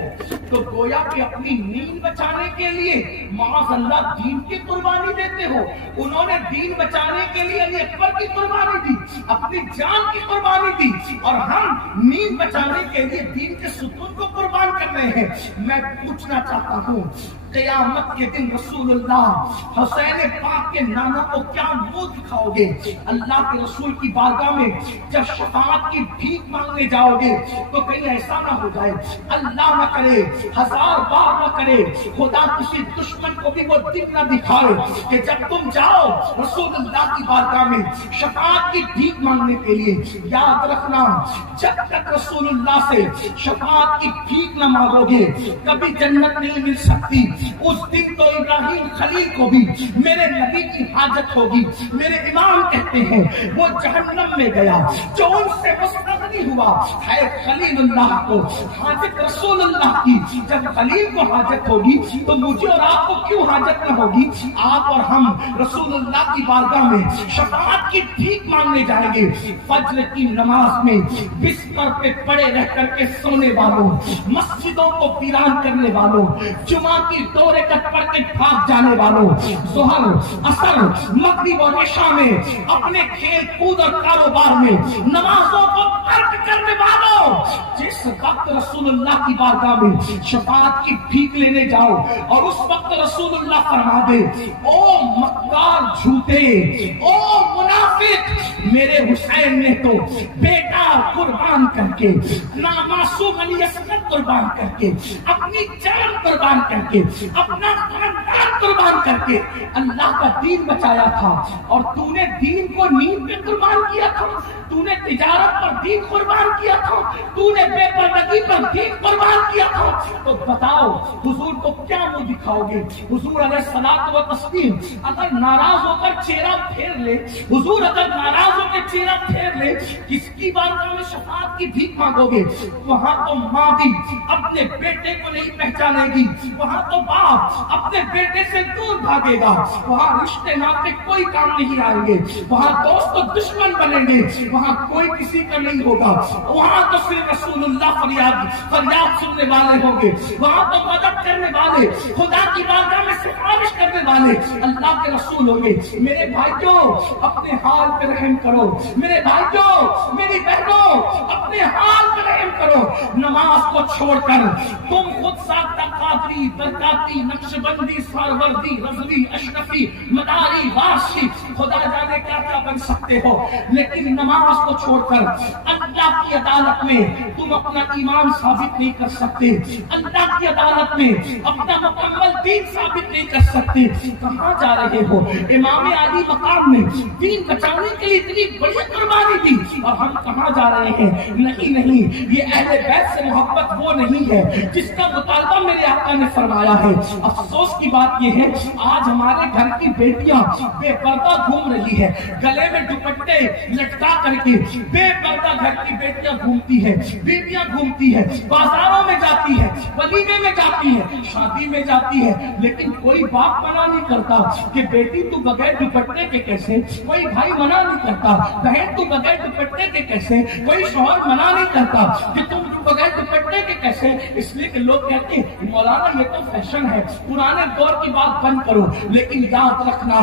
تو گویا کہ اپنی نیند بچانے کے لیے معاذ اللہ دین کی قربانی دیتے ہو۔ انہوں نے دین بچانے کے لیے علی اکبر کی قربانی دی، اپنی جان کی قربانی دی، اور ہم نیند بچانے کے لیے دین کے ستون کو قربان کر رہے ہیں۔ میں پوچھنا چاہتا ہوں، قیامت کے دن رسول اللہ حسین پاک کے نانا کو کیا منہ دکھاؤ گے؟ اللہ کے رسول کی بارگاہ میں جب شفاعت کی بھیک مانگنے جاؤ گے تو کہیں ایسا نہ ہو جائے، اللہ نہ کرے، ہزار بار نہ کرے، خدا کسی دشمن کو بھی وہ دن نہ دکھائے کہ جب تم جاؤ رسول اللہ کی بارگاہ میں شفاعت کی بھیک مانگنے کے لیے، یاد رکھنا جب تک رسول اللہ سے شفاعت کی بھیک نہ مانگو گے کبھی جنت نہیں مل سکتی۔ اس دن تو ابراہیم خلیل کو بھی میرے نبی کی حاجت ہوگی۔ میرے امام کہتے ہیں وہ جہنم میں گیا جو ان سے مستغنی ہوا ہے خلیل اللہ کو حاجت رسول اللہ کی۔ جب خلیل کو حاجت ہوگی تو مجھے اور آپ کو کیوں حاجت نہ ہوگی؟ آپ اور ہم رسول اللہ کی بارگاہ میں شفاعت کی بھیک مانگنے جائیں گے۔ فجر کی نماز میں بستر پہ پڑے رہ کر کے سونے والوں، مسجدوں کو ویران کرنے والوں، جمعہ کی 2 رکعت پڑھ کے بھاگ جانے والوں، ظہر، عصر، مغرب اور عشاء میں اپنے کھیل کود اور کاروبار میں نمازوں کو ترک کرنے والوں، جس وقت رسول اللہ کی بارگاہ میں شفاعت کی بھیک لینے جاؤ اور اس وقت رسول اللہ فرما دے، او مکار جھوٹے، او منافق، میرے حسین نے تو بیٹا قربان کر کے، معصوم علی اصغر قربان کر کے، اپنی جان قربان کر کے، اپنا خاندان قربان کر کے اللہ کا دین بچایا تھا، اور تو نے دین کو نیند پہ قربان کیا تھا، تو نے تجارت پر دین قربان کیا تھا، تو نے بے پردگی پر دین قربان کیا تھا، تو بتاؤ حضور کو کیا منہ دکھاؤ گے؟ حضور علیہ الصلوۃ والتسلیم اگر ناراض ہو کر چہرہ پھیر لے، حضور اگر ناراض ہو کے چہرہ پھیر لے، کس کی بارگاہ میں شفاعت کی بھیک مانگو گے؟ وہاں تو ماں بھی اپنے بیٹے کو نہیں پہچانے گی، وہاں تو باپ اپنے بیٹے سے دور بھاگے گا، وہاں رشتے ناطے کوئی کام نہیں آئیں گے، وہاں دوست و دشمن بنیں گے، وہاں کوئی کسی کا نہیں ہوگا، وہاں تو صرف رسول اللہ فریاد سننے والے ہوں گے، وہاں تو مدد کرنے والے، خدا کی بارگاہ میں سفارش کرنے والے اللہ کے رسول ہوں گے۔ میرے بھائیوں اپنے حال پہ رحم کرو، میرے بھائیوں میری بہنوں اپنے حال پہ رحم کرو۔ نماز کو چھوڑ کر تم خود ساختہ قادری، برکاتی، نقشبندی، سہروردی، رضوی، اشرفی، مداری، وارشی، خدا جانے کیا کیا بن سکتے ہو، لیکن نماز کو چھوڑ کر اللہ کی عدالت میں تم اپنا ایمان ثابت نہیں کر سکتے، اللہ کی عدالت میں اپنا مکمل دین ثابت نہیں کر سکتے، کہاں جا رہے ہو؟ امام علی مقام نے دین بچانے کے لیے اتنی بڑی قربانی دی، اور ہم کہاں جا رہے ہیں؟ نہیں، یہ اہل بیت سے محبت وہ نہیں ہے جس کا مطالبہ میرے آقا نے فرمایا ہے۔ افسوس کی بات یہ ہے آج ہمارے گھر کی بیٹیاں بے پردہ گھوم رہی ہے، گلے میں دوپٹے لٹکا کر کے بے پردہ گھر کی بیٹیاں گھومتی ہے، بیٹیاں گھومتی ہے، بازاروں میں جاتی ہے، ولیمے میں جاتی ہے، شادی میں جاتی ہے، لیکن کوئی باپ منع نہیں کرتا کہ بیٹی تو بغیر دوپٹے کے کیسے، کوئی بھائی منع نہیں کرتا بہن تو بغیر دوپٹے کے کیسے، کوئی شوہر منع نہیں کرتا کہ تم بغیر دوپٹے کے کیسے، اس لیے کہ لوگ کہتے ہیں مولانا یہ تو فیشن ہے، پرانے دور کی بات بند کرو، لیکن یاد رکھنا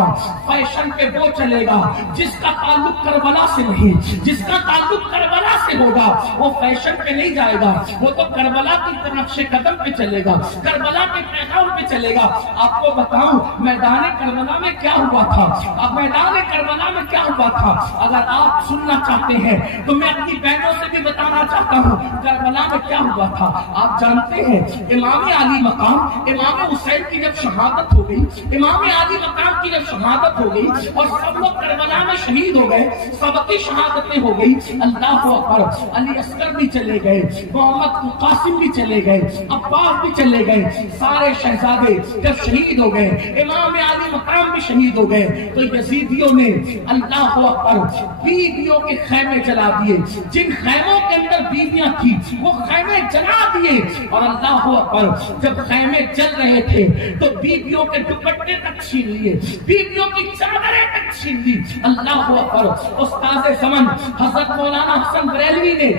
فیشن پہ وہ چلے گا جس کا تعلق کربلا سے نہیں، جس کا تعلق کربلا سے ہوگا وہ فیشن پہ نہیں جائے گا، وہ تو کربلا کی نقش قدم پہ چلے گا، کربلا کے پیغام پہ چلے گا۔ آپ کو بتاؤں میدان کربلا میں کیا ہوا تھا، اب میدان کربلا میں کیا ہوا تھا، اگر آپ سننا چاہتے ہیں تو میں اپنی بہنوں سے بھی بتانا چاہتا ہوں کربلا میں کیا ہوا تھا۔ آپ جانتے ہیں امام علی مقام، امام حسین کی جب شہادت ہو گئی، امام علی مقام کی جب شہادت ہو گئی اور سب لوگ کربلا میں شہید ہو گئے، سب کی شہادتیں ہو گئی، اللہ اکبر، علی اصغر بھی چلے گئے، محمد قاسم بھی چلے گئے، عباس بھی چلے گئے، سارے شہزادے جب شہید ہو گئے، امام علی مقام بھی شہید ہو گئے، تو یزیدیوں نے اللہ اکبر بیویوں کے خیمے جلا دیے، جن خیموں کے اندر بیویاں تھی وہ خیمے جلا دیے. اور اللہ اکبر, جب خیمے جل رہے تھے تو بیویوں کے دوپٹے تک چھین لیے, بیویوں کی چادریں تک چھین لی. اللہ اکبر. استاد زمن حضرت مولانا حسن بریلوی نے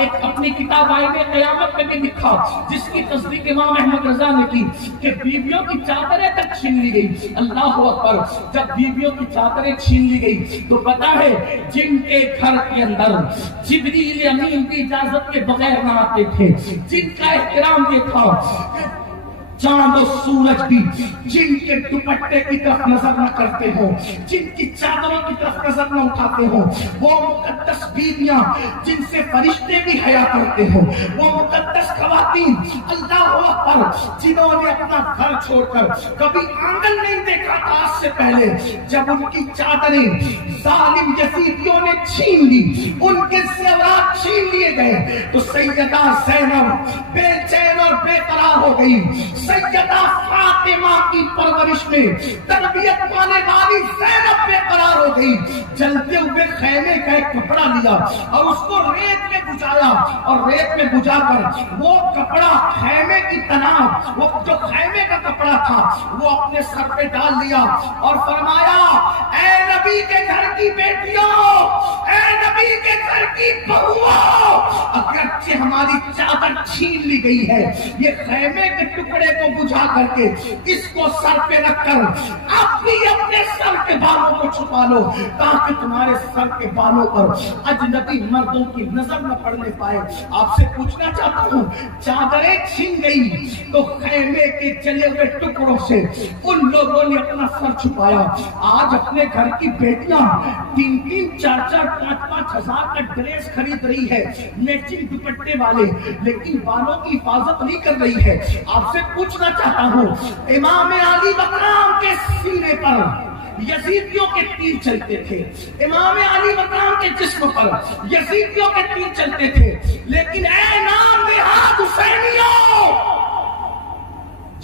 ایک اپنی کتاب آئین قیامت میں بھی لکھا, جس کی تصدیق امام احمد رضا نے کی, کہ بیویوں کی چادریں تک چھین لی گئی. اللہ اکبر. جب بیویوں کی چادریں چھین لی گئی تو پتا ہے جن کے گھر کے اندر جبریل امین کی اجازت کے بغیر نہ آتے تھے, جن کا احترام یہ تھا, چاند و سورج بھی جن کے دوپٹے کی طرف نظر نہ کرتے ہوں, جن کی چادروں کی طرف نظر نہ اٹھاتے ہوں, وہ مقدس بیویاں جن سے فرشتے بھی حیا کرتے ہوں, وہ مقدس خواتین اللہ اکبر جنہوں نے اپنا گھر چھوڑ کر کبھی آنگن نہیں دیکھا تھا آج سے پہلے, جب ان کی چادریں ظالم یزیدیوں نے چھین لی, ان کے زیورات چھین لیے گئے, تو سیدہ زینب بے چین اور بے قرار ہو گئی. سیدہ فاطمہ کی پرورش میں تربیت پانے والی زینب بے قرار ہو گئی. جلتے ہوئے خیمے کا ایک کپڑا لیا اور اس کو ریت میں بجھایا, اور ریت میں بجھا کر وہ کپڑا خیمے کی تناب, وہ جو خیمے کا کپڑا تھا وہ اپنے سر پہ ڈال لیا اور فرمایا, اے نبی کے گھر کی بیٹیوں, اے نبی کے گھر کی بہوؤں, اگرچہ ہماری چادر چھین لی گئی ہے, یہ خیمے کے ٹکڑے کو بجھا کر کے اس کو سر پہ رکھ کر آپ بھی اپنے سر کے بالوں کو چھپا لو, تاکہ تمہارے سر کے بالوں پر اجنبی مردوں کی نظر نہ پڑنے پائے. آپ سے پوچھنا چاہتا ہوں, چادریں چھن گئی تو خیمے کے جلے ہوئے ٹکڑوں سے ان لوگوں نے اپنا سر چھپایا. آج اپنے گھر کی بیٹیاں 3-3, 4-4, 5-5 ہزار کا ڈریس خرید رہی ہے, میچنگ دوپٹے والے, لیکن بالوں کی حفاظت نہیں کر رہی ہے. آپ سے پوچھنا چاہتا ہوں, امام علی مقام کے سینے پر یزیدیوں کے تیر چلتے تھے, امام علی مقام کے جسم پر یزیدیوں کے تیر چلتے تھے, لیکن اے نام نہاد حسینیوں,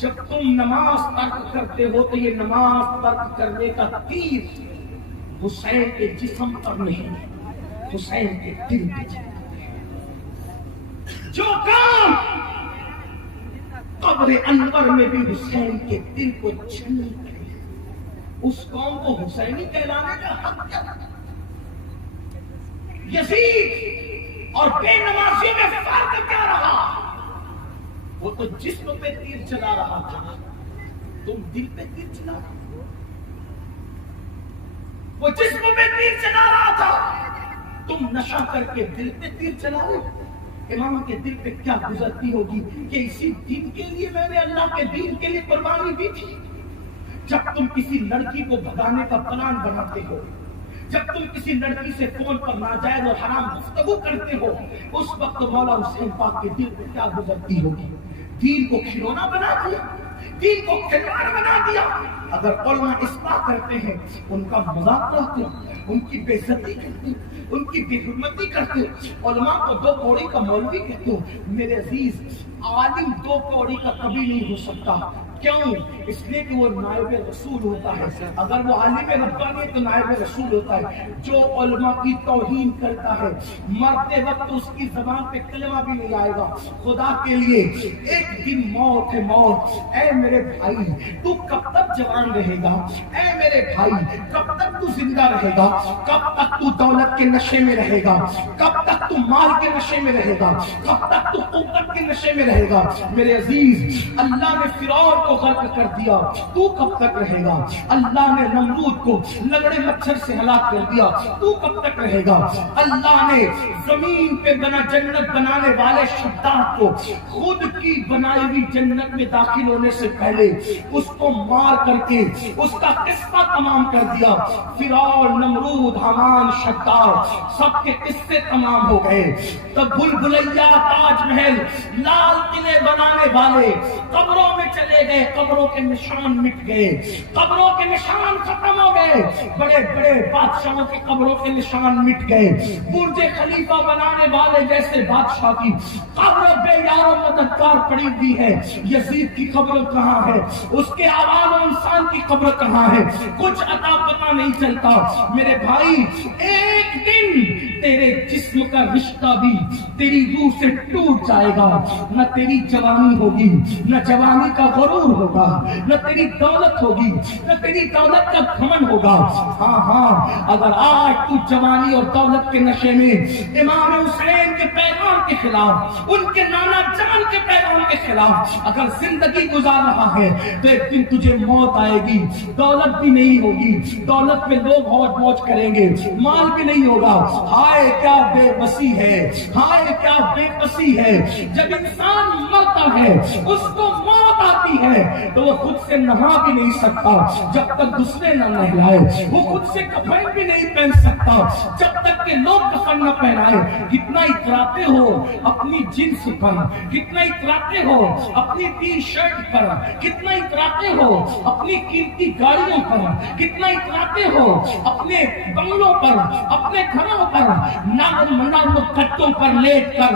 جب تم نماز ترک کرتے ہو تو یہ نماز ترک کرنے کا تیر حسین کے جسم پر نہیں, حسین کے دل پہ چلتا ہے. جو کام قبر انور میں بھی حسین کے دل کو چھلنی کرے, اس قوم کو حسینی کہلانے کا حق کیا؟ یزید اور بے نمازیوں میں فرق کیا رہا؟ وہ تو جسم پہ تیر چلا رہا تھا, تم دل پہ تیر چلا رہا. وہ جسم پہ تیر چلا رہا تھا, تم نشہ کر کے دل پہ تیر چلا رہے. امام کے دل پہ کیا گزرتی ہوگی کہ اسی دین کے لیے میں نے اللہ کے دین کے لیے قربانی دی تھی. جب تم کسی لڑکی کو بھگانے کا پلان بناتے ہو, جب تم کسی لڑکی سے فون پر ناجائز اور حرام گفتگو کرتے ہو, اس وقت مولا حسین پاک کے دل پہ کیا گزرتی ہوگی. دین کو کھلونا بنا دیا, دین کو کھلواڑ بنا دیا. اگر علماء اصلاح کرتے ہیں ان کا مذاق کرتے ہو, ان کی بے عزتی کرتے ہو, ان کی بے حرمتی کرتے ہو, علماء کو 2 کوڑی کا مولوی کہتے ہو. میرے عزیز, عالم 2 کوڑی کا کبھی نہیں ہو سکتا. کیوں؟ اس لیے کہ وہ نائب رسول ہوتا ہے. اگر وہ عالم ربانی ہے تو نائب رسول ہوتا ہے. جو علماء کی توہین کرتا ہے مرتے وقت اس کی زبان پہ کلمہ بھی نہیں آئے گا. خدا کے لیے ایک دن موت ہے, موت. اے میرے بھائی, تو کب تک جوان رہے گا؟ اے میرے بھائی, کب تک تو زندہ رہے گا؟ کب تک تو دولت کے نشے میں رہے گا؟ کب تک تو مال کے نشے میں رہے گا؟ کب تک تو قوت کے نشے میں رہے گا؟ میرے عزیز, اللہ نے فرعون کو غرق کر دیا, تو کب تک رہے گا؟ اللہ نے نمرود کو لگڑے مچھر سے ہلاک کر دیا, تو کب تک رہے گا؟ اللہ نے زمین پہ بنا جنت بنانے والے شداد کو خود کی بنائی ہوئی جنت میں داخل ہونے سے پہلے اس کو مار کر کے اس کا قصہ تمام کر دیا. فرعون, نمرود, حامان, شداد, سب کے قصے تمام ہو گئے. تب بھول بھلیا, تاج محل, لال قلعے بنانے والے قبروں میں چلے گئے. گئے, قبروں کے نشان مٹ گئے, قبروں کے نشان ختم ہو گئے, بڑے بڑے بادشاہوں کی قبروں کے نشان مٹ گئے. برج خلیفہ بنانے والے جیسے بادشاہ کی قبر بے یار و مددگار پڑی ہوئی ہے. یزید کی قبر کہاں ہے, اس کے آوان و انسان کی قبر کہاں ہے, کچھ عطا پتہ نہیں چلتا. میرے بھائی, ایک دن تیرے جسم کا رشتہ بھی تیری روح سے ٹوٹ جائے گا. نہ تیری جوانی ہوگی, نہ جوانی کا غرور ہوگا, نہ تیری دولت ہوگی, نہ تیری دولت کا گھمنڈ ہوگا. ہاں ہاں, اگر آج تو جوانی اور دولت کے نشے میں امام حسین کے پیغام کے خلاف, ان کے نانا جان کے پیغام کے خلاف اگر زندگی گزار رہا ہے, تو ایک دن تجھے موت آئے گی. دولت بھی نہیں ہوگی, دولت میں لوگ ہوج موج کریں گے, مال بھی نہیں ہوگا. ہائے کیا بے بسی ہے, ہائے کیا بے بسی ہے. جب انسان مرتا ہے, اس کو موت آتی ہے, تو وہ خود سے نہا بھی نہیں سکتا جب تک دوسرے نہ نہلائے. وہ خود سے کفن بھی نہیں پہن سکتا جب تک کہ لوگ کفن نہ پہنائے. کتنا اتراتے ہو اپنی جنس پر, کتنا اتراتے ہو اپنی ٹی شرٹ پر, کتنا اتراتے ہو اپنی قیمتی گاڑیوں پر, کتنا اتراتے ہو اپنے بنگلوں پر, اپنے گھروں پر, نرم نرم کٹوں پر لیٹ کر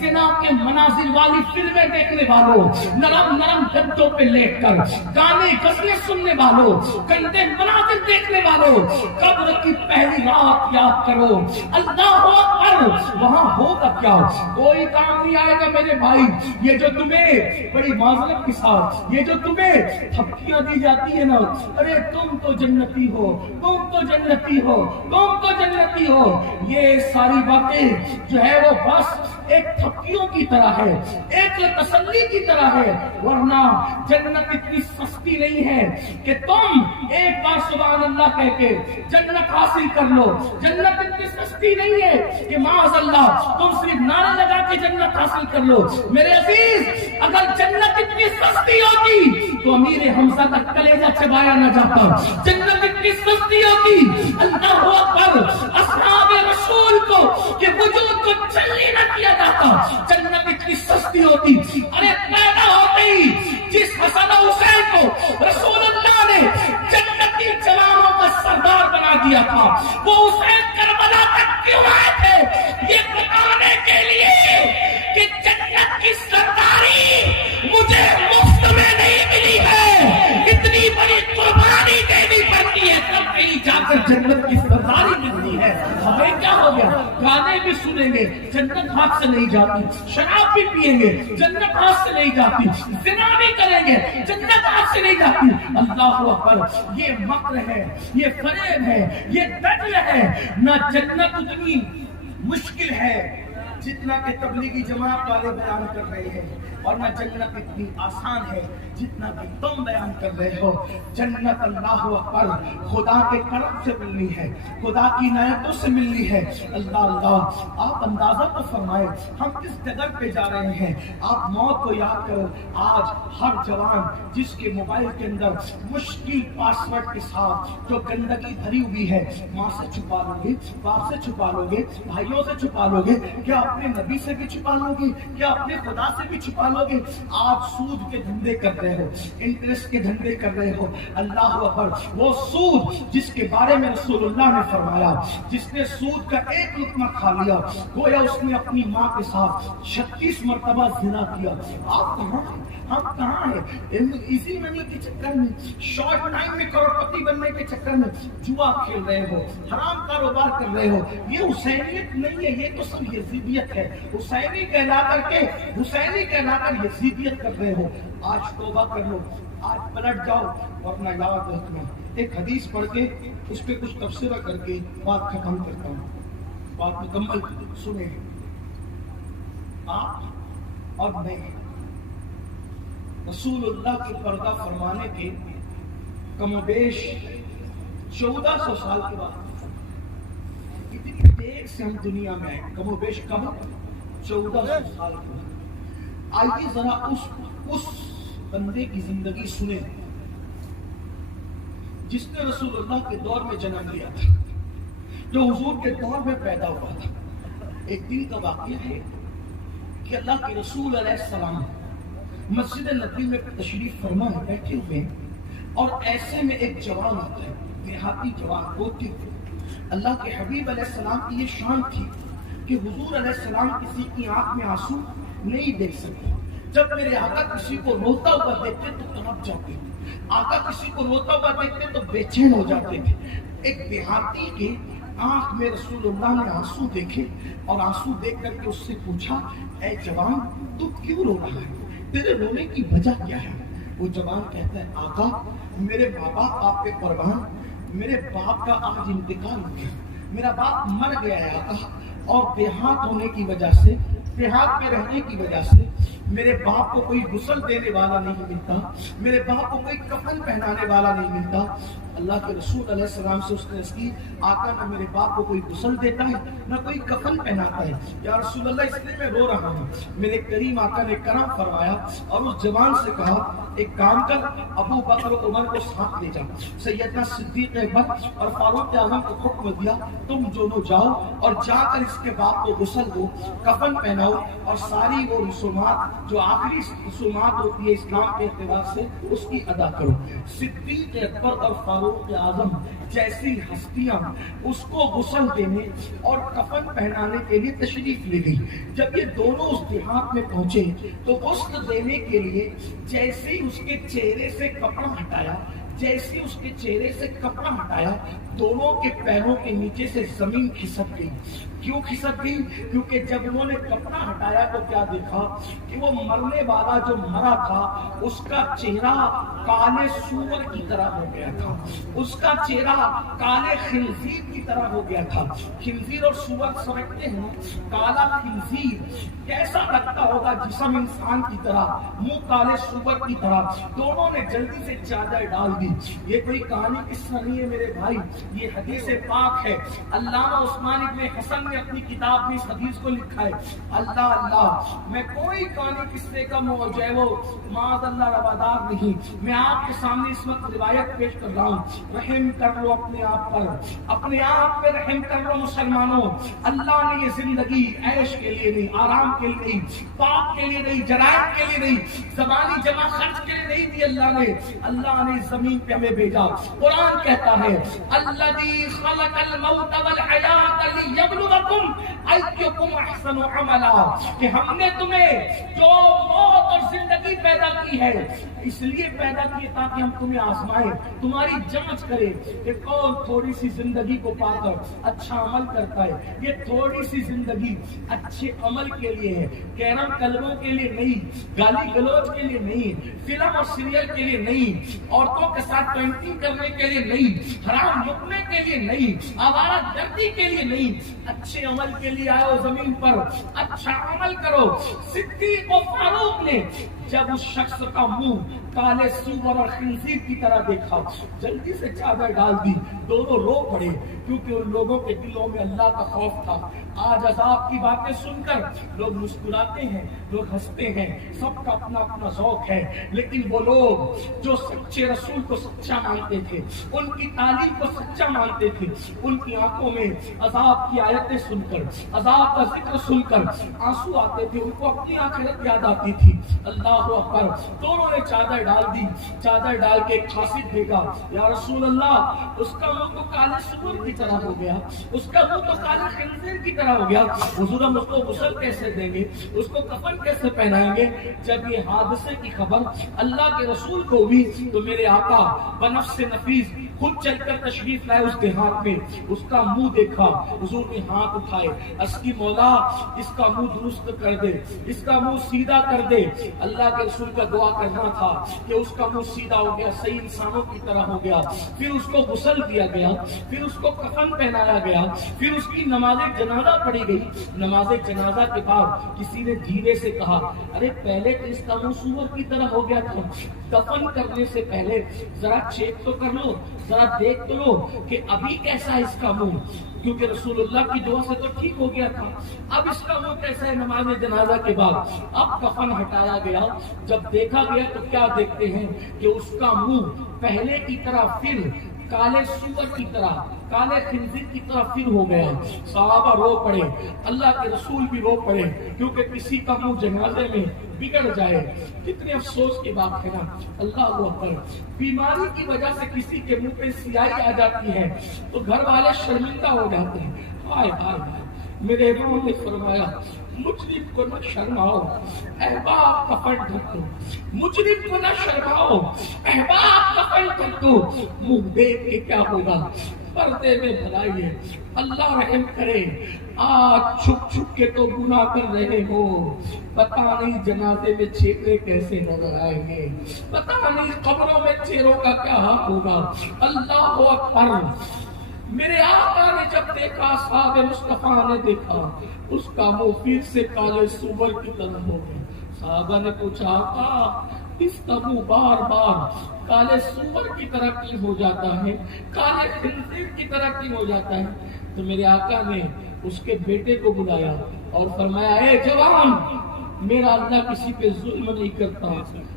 زنا کے مناظر والی فلمیں دیکھنے والوں, نرم نرم گدوں پہ لیٹ کر گانے غزلیں سننے والوں, گندے مناظر دیکھنے والوں, قبر کی پہلی رات یاد کرو. اللہ اکبر. وہاں ہوگا کیا, کوئی کام نہیں آئے گا میرے بھائی. یہ جو تمہیں بڑی معذرت کے ساتھ یہ جو تمہیں تھپکیاں دی جاتی ہے نا, ارے تم تو جنتی ہو, تم تو جنتی ہو, تم تو جنتی ہو, یہ ساری باتیں جو ہے وہ بس ایک تھپکیوں کی طرح ہے, ایک تسلی کی طرح ہے. ورنہ جنت اتنی سستی نہیں ہے کہ تم ایک بار سبحان اللہ کہہ کے جنت حاصل کر لو. جنت اتنی سستی نہیں ہے کہ معاذ اللہ تم صرف نعرے لگا کے جنت حاصل کر لو. میرے عزیز, اگر جنت اتنی سستی ہوتی تو امیر حمزہ کا کلیجہ چبایا نہ جاتا. جنت اتنی سستی ہوتی, اللہ اکبر, اصحاب رسول کو کہ وجود کو چلی نہ کیا جاتا. جنت اتنی سستی ہوتی, ارے پیدا ہوتے ہی جس حسن حسین کو رسول اللہ نے جنتی جوانوں کا سردار بنا دیا تھا, وہ حسین کربلا تک کیوں آئے تھے؟ یہ بتانے کے لیے کہ جنت کی سرداری مجھے مفت میں نہیں ملی ہے, اتنی بڑی قربانی دینی پڑتی ہے تب کہیں جا کر جنت کی سرداری ملتی ہے. ہمیں کیا ہو گیا, گانے بھی سنیں گے جنت ہاتھ سے نہیں جاتی, شراب بھی پیئیں گے جنت ہاتھ سے نہیں جاتی, زنا بھی کریں گے جنت ہاتھ سے نہیں جاتی. اللہ اکبر, یہ مکر ہے, یہ فریب ہے, یہ دجل ہے. نہ جنت اتنی مشکل ہے جتنا کہ تبلیغی جماعت والے بیان کر رہے ہیں, اور نہ جنت اتنی آسان ہے جتنا کہ تم بیان کر رہے ہو. جنت اللہ اکبر خدا کے کرم سے ملنی ہے, خدا کی عنایتوں سے ملنی ہے. اللہ اللہ, آپ اندازہ تو فرمائے ہم کس ڈگر پہ جا رہے ہیں. آپ موت کو یاد کرو. آج ہر جوان جس کے موبائل کے اندر مشکل پاسورڈ کے ساتھ جو گندگی بھری ہوئی ہے, ماں سے چھپا لو گے, باپ سے چھپا لو گے, بھائیوں سے چھپا لو گے, کیا اپنے نبی سے بھی چھپا لو گے, کیا اپنے خدا سے بھی چھپا لو گے. آپ سود کے دھندے کر رہے ہو, انٹرسٹ کے دھندے کر رہے ہو. اللہ اکبر, وہ سود جس کے بارے میں رسول اللہ نے فرمایا, جس نے سود کا ایک لقمہ کھا لیا گویا اس نے اپنی ماں کے ساتھ 36 مرتبہ زنا کیا. آپ کہاں ہیں, ہم کہاں ہیں؟ ایزی منی کے چکر میں, شارٹ ٹائم میں کروڑپتی بننے کے چکر میں جوا کھیل رہے ہو, حرام کاروبار کر رہے ہو. یہ حسینیت نہیں ہے, یہ تو سب یزیدیت ہے. حسینی کہلا کر یزیدیت کر رہے ہو. آج توبہ کر لو, آج پلٹ جاؤ, ورنہ یاد رکھنا. ایک حدیث پڑھ کے اس پہ کچھ تبصرہ کر کے بات ختم کرتا ہوں. بات مکمل سنیں. آپ اور میں رسول اللہ کے پردہ فرمانے کے کم و بیش 1400 سال کے بعد, اتنی دیر سے ہم دنیا میں آئے, کم و بیش کم 1400 سال کے بعد. آئیے ذرا اس بندے کی زندگی سنیں جس نے رسول اللہ کے دور میں جنم لیا تھا, جو حضور کے دور میں پیدا ہوا تھا. ایک دن کا واقعہ ہے کہ اللہ کے رسول علیہ السلام مسجد نبوی میں تشریف فرما ہے، بیٹھے ہوئے ہیں، اور ایسے میں ایک جوان آتا ہے، دیہاتی جوان ہوتے ہوئے۔ اللہ کے حبیب علیہ السلام کی یہ شان تھی کہ حضور علیہ السلام کسی کی آنکھ میں آنسو نہیں دیکھ سکتے۔ جب میرے آقا کسی کو روتا ہوا دیکھتے تو تڑپ جاتے تھے، آقا کسی کو روتا ہوا دیکھتے تو بے چین ہو جاتے تھے۔ ایک دیہاتی کے آنکھ میں رسول اللہ نے آنسو دیکھے اور آنسو دیکھ کر کے اس سے پوچھا، اے جوان تو کیوں رو رہا ہے، تیرے رونے کی وجہ کیا ہے؟ وہ جوان کہتا ہے، آقا میرے ماں باپ آپ پہ قربان، میرے باپ کا آج انتقال ہو گیا، میرا باپ مر گیا ہے آقا، اور دیہات ہونے کی وجہ سے، دیہات میں رہنے کی وجہ سے میرے باپ کو کوئی غسل دینے والا نہیں ملتا، میرے باپ کو کوئی کفن پہنانے والا نہیں ملتا۔ اللہ کے رسول علیہ السلام سے اس نے عرض کی، آقا نہ میرے باپ کو کوئی غسل دیتا ہے نہ کوئی کفن پہناتا ہے، یا رسول اللہ اس لیے میں رو رہا ہوں۔ میرے کریم آقا نے کرم فرمایا اور اس جوان سے کہا، ایک کام کر، ابو بکر و عمر کو ساتھ لے جا، سیدنا صدیق اکبر اور فاروق اعظم کو حکم دیا، تم دونوں جاؤ اور جا کر اس کے باپ کو غسل دو، کفن پہناؤ، اور ساری وہ رسومات جو آخری رسومات ہوتی ہے اسلام کے اعتبار سے اس کی ادا کرو۔ صدیق اکبر اور فاروق اعظم جیسی ہستیاں اس کو غسل دینے اور کفن پہنانے کے لیے تشریف لے گئی۔ جب یہ دونوں اس دیہات میں پہنچے تو غسل دینے کے لیے جیسے اس کے چہرے سے کپڑا ہٹایا، جیسے اس کے چہرے سے کپڑا ہٹایا، دونوں کے پیروں کے نیچے سے زمین کھسک گئی۔ کیوں کھسک گئی؟ کیونکہ جب انہوں نے کپڑا ہٹایا تو کیا دیکھا کہ وہ مرنے والا جو مرا تھا اس کا چہرہ کالے سور کی طرح ہو گیا تھا، اس کا چہرہ کالے خنزیر کی طرح ہو گیا تھا۔ خنزیر اور سور سمجھتے ہیں، کالا خنزیر کیسا لگتا ہوگا، جسم انسان کی طرح، منہ کالے سور کی طرح۔ دونوں نے جلدی سے چادر ڈال دی۔ یہ کوئی کہانی قصہ نہیں ہے میرے بھائی، یہ حدیث پاک ہے۔ علامہ عثمان ابن حسن نے اپنی کتاب میں اس حدیث کو لکھا ہے۔ اللہ اللہ، میں کوئی کہانی قصے کا جو ہے وہ معاذ اللہ روادار نہیں، میں آپ کے سامنے اس وقت روایت پیش کر رہا ہوں۔ رحم کر لو اپنے آپ پر، اپنے آپ پہ رحم کر لو مسلمانوں۔ اللہ نے یہ زندگی عیش کے لیے نہیں، آرام کے لیے نہیں، پاک کے لیے نہیں، جرائم کے لیے نہیں، زبانی جمع خرچ کے لیے نہیں دی اللہ نے زمین پہ ہمیں بھیجا۔ قرآن کہتا ہے، الذی خلق الموت والحیات لیبلوکم ایکم احسن عملا، کہ ہم نے تمہیں جو موت اور زندگی پیدا کی ہے اس لیے پیدا کی تاکہ ہم تمہیں آزمائیں، تمہاری جانچ کریں کہ کون تھوڑی سی زندگی کو پا کر اچھا عمل کرتا ہے۔ یہ تھوڑی سی زندگی اچھے عمل کے لیے ہے، کیرم کلبوں کے لیے نہیں، گالی گلوچ کے لیے نہیں، فلم اور سیریل کے لیے نہیں، عورتوں کے ساتھ پینٹنگ کرنے کے لیے نہیں، حرام لقمے کے لیے نہیں، آوارہ گردی کے لیے نہیں، اچھے عمل کے لیے آئے زمین پر، اچھا عمل کرو۔ صدیق و فاروق نے جب اس شخص کا منہ کالے سور اور خنزیر کی طرح دیکھا، جلدی سے چادر ڈال دی، دونوں رو پڑے، کیونکہ ان لوگوں کے دلوں میں اللہ کا خوف تھا۔ آج عذاب کی باتیں سن کر لوگ مسکراتے ہیں، لوگ ہنستے ہیں، سب کا اپنا اپنا ذوق ہے، لیکن وہ لوگ جو سچے رسول کو سچا مانتے تھے، ان کی تعلیم کو سچا مانتے تھے، ان کی آنکھوں میں عذاب کی آیتیں سن کر، عذاب کا ذکر سن کر آنسو آتے تھے، ان کو اپنی آخرت یاد آتی تھی۔ اللہ اکبر، دونوں نے چادر ڈال دی، چادر ڈال کے قاصد بھیجا، یا رسول اللہ اس کا منہ تو کالے سور کی طرح ہو گیا، اس کا منہ تو کالے خنزیر کی طرح ہو گیا، حضور ہم اس کو غسل کیسے دیں گے، اس کو کفن کیسے پہنائیں گے؟ جب یہ حادثے کی خبر اللہ کے رسول کو ہوئی تو میرے آقا بنفس نفیس خود چل کر تشریف لائے اس دیہات میں، اس کا منہ دیکھا، حضور نے ہاتھ اٹھائے، اس کی مولا اس کا منہ درست کر دے، اس کا منہ سیدھا کر دے۔ اللہ کے رسول کا دعا کرنا تھا کہ اس کا منہ سیدھا ہو گیا، صحیح انسانوں کی طرح ہو گیا۔ پھر اس کو غسل دیا گیا، پھر اس کو کفن پہنایا گیا، پھر اس کی نماز جنازہ پڑھی گئی۔ نماز جنازہ کے بعد کسی نے دھیرے سے کہا، ارے پہلے تو اس کا منہ سور کی طرح ہو گیا تھا، دفن کرنے سے پہلے ذرا چیک تو کر لو، ذرا دیکھ تو لو کہ ابھی کیسا ہے اس کا منہ، کیونکہ رسول اللہ کی دعا سے تو ٹھیک ہو گیا تھا، اب اس کا منہ کیسا ہے نماز جنازہ کے بعد۔ اب کفن ہٹایا گیا، جب دیکھا گیا تو کیا دیکھتے ہیں کہ اس کا منہ پہلے کی طرح پھر کالے سور کی طرح، کالے خنزیر کی طرح پھر ہو گیا. صحابہ رو پڑے، اللہ کے رسول بھی رو پڑے، کیونکہ کسی کا منہ جنازے میں بگڑ جائے. کتنے افسوس کی بات ہے نا. اللہ اکبر. بیماری کی وجہ سے کسی کے منہ پہ سیاہی آ جاتی ہے تو گھر والے شرمندہ ہو جاتے ہیں. ہائے ہائے ہائے. میرے روح نے فرمایا مجرم کو نہ شرماؤ، احباب کفن ڈھک دو. مجرم کو نہ شرماؤ، احباب کفن ڈھک دو. منہ دیکھ کے کیا ہوگا، پردے میں بھلائی ہے. اللہ رحم کرے. آج چھپ چھپ کے تو گناہ کر رہے ہو، پتہ نہیں جنازے میں چہرے کیسے نظر آئیں گے، پتہ نہیں قبروں میں چہروں کا کیا حال ہوگا. اللہ اکبر. میرے آقا نے جب دیکھا، صحابہ مصطفیٰ نے دیکھا، اس کا منہ پھر سے کالے سور کی طرح ہو گیا. صحابہ نے پوچھا آقا اس کا منہ بار بار کالے سور کی طرح کیوں ہو جاتا ہے، کالے خنزیر کی طرح کیوں ہو جاتا ہے؟ تو میرے آقا نے اس کے بیٹے کو بلایا اور فرمایا اے جوان، میرا اللہ کسی پہ ظلم نہیں کرتا،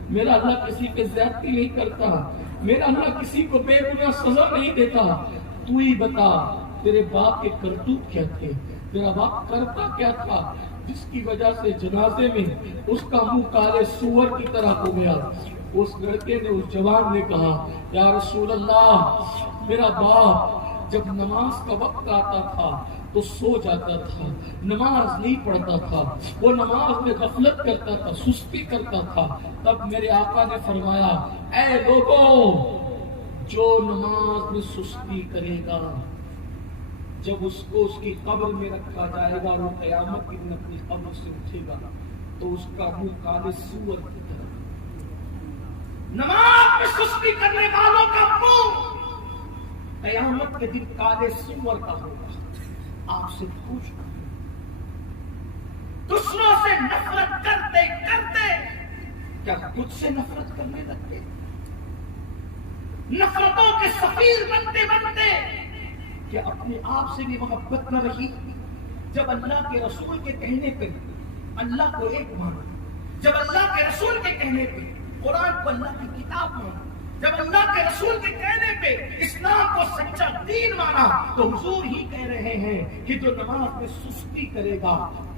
میرا اللہ کسی پہ زیادتی نہیں کرتا، میرا اللہ کسی کو بے گناہ سزا نہیں دیتا. تو ہی بتا تیرے باپ کے کرتوت کیا تھے، تیرا باپ کرتا کیا تھا جس کی وجہ سے جنازے میں اس کا منہ کالے سور کی طرح ہو گیا. اس لڑکے نے، اس جوان نے کہا یا رسول اللہ، میرا باپ جب نماز کا وقت آتا تھا تو سو جاتا تھا، نماز نہیں پڑھتا تھا، وہ نماز میں غفلت کرتا تھا، سستی کرتا تھا. تب میرے آقا نے فرمایا اے لوگوں، جو نماز میں سستی کرے گا جب اس کو اس کی قبر میں رکھا جائے گا اور وہ قیامت کے دن اپنی قبر سے اٹھے گا تو اس کا منہ کالے سور کی طرح. نماز میں سستی کرنے والوں کا منہ قیامت کے دن کالے سور کا ہوگا. آپ سے پوچھنا، دوسروں سے نفرت کرتے کرتے کیا خود سے نفرت کرنے لگتے؟ نفرتوں کے سفیر بنتے بنتے کہ اپنے آپ سے بھی محبت نہ رہی؟ جب اللہ کے رسول کے کہنے پہ اللہ کو ایک مانا، جب اللہ کے رسول کے کہنے پہ قرآن کو اللہ کی کتاب مانا، جب اللہ کے رسول کے کہنے پہ اسلام کو سچا دین مانا، تو حضور ہی کہہ رہے ہیں کہ جو نماز میں سستی کرے گا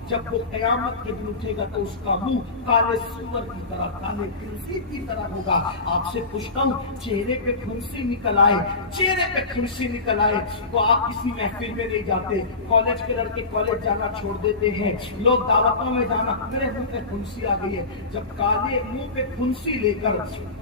جب وہ قیامت کے دن اٹھے گا تو اس کا منہ کالے سور کی طرح، کالے خنزیر کی طرح ہوگا. آپ سے پوچھتا ہوں، چہرے پہ کھنسی نکل آئے، چہرے پہ کھنسی نکل آئے تو آپ کسی محفل میں نہیں جاتے؟ کالج کے لڑکے کالج جانا چھوڑ دیتے ہیں، لوگ دعوتوں میں جانا، میرے منہ پہ کھنسی آ گئی ہے. جب کالے منہ پہ کھنسی لے کر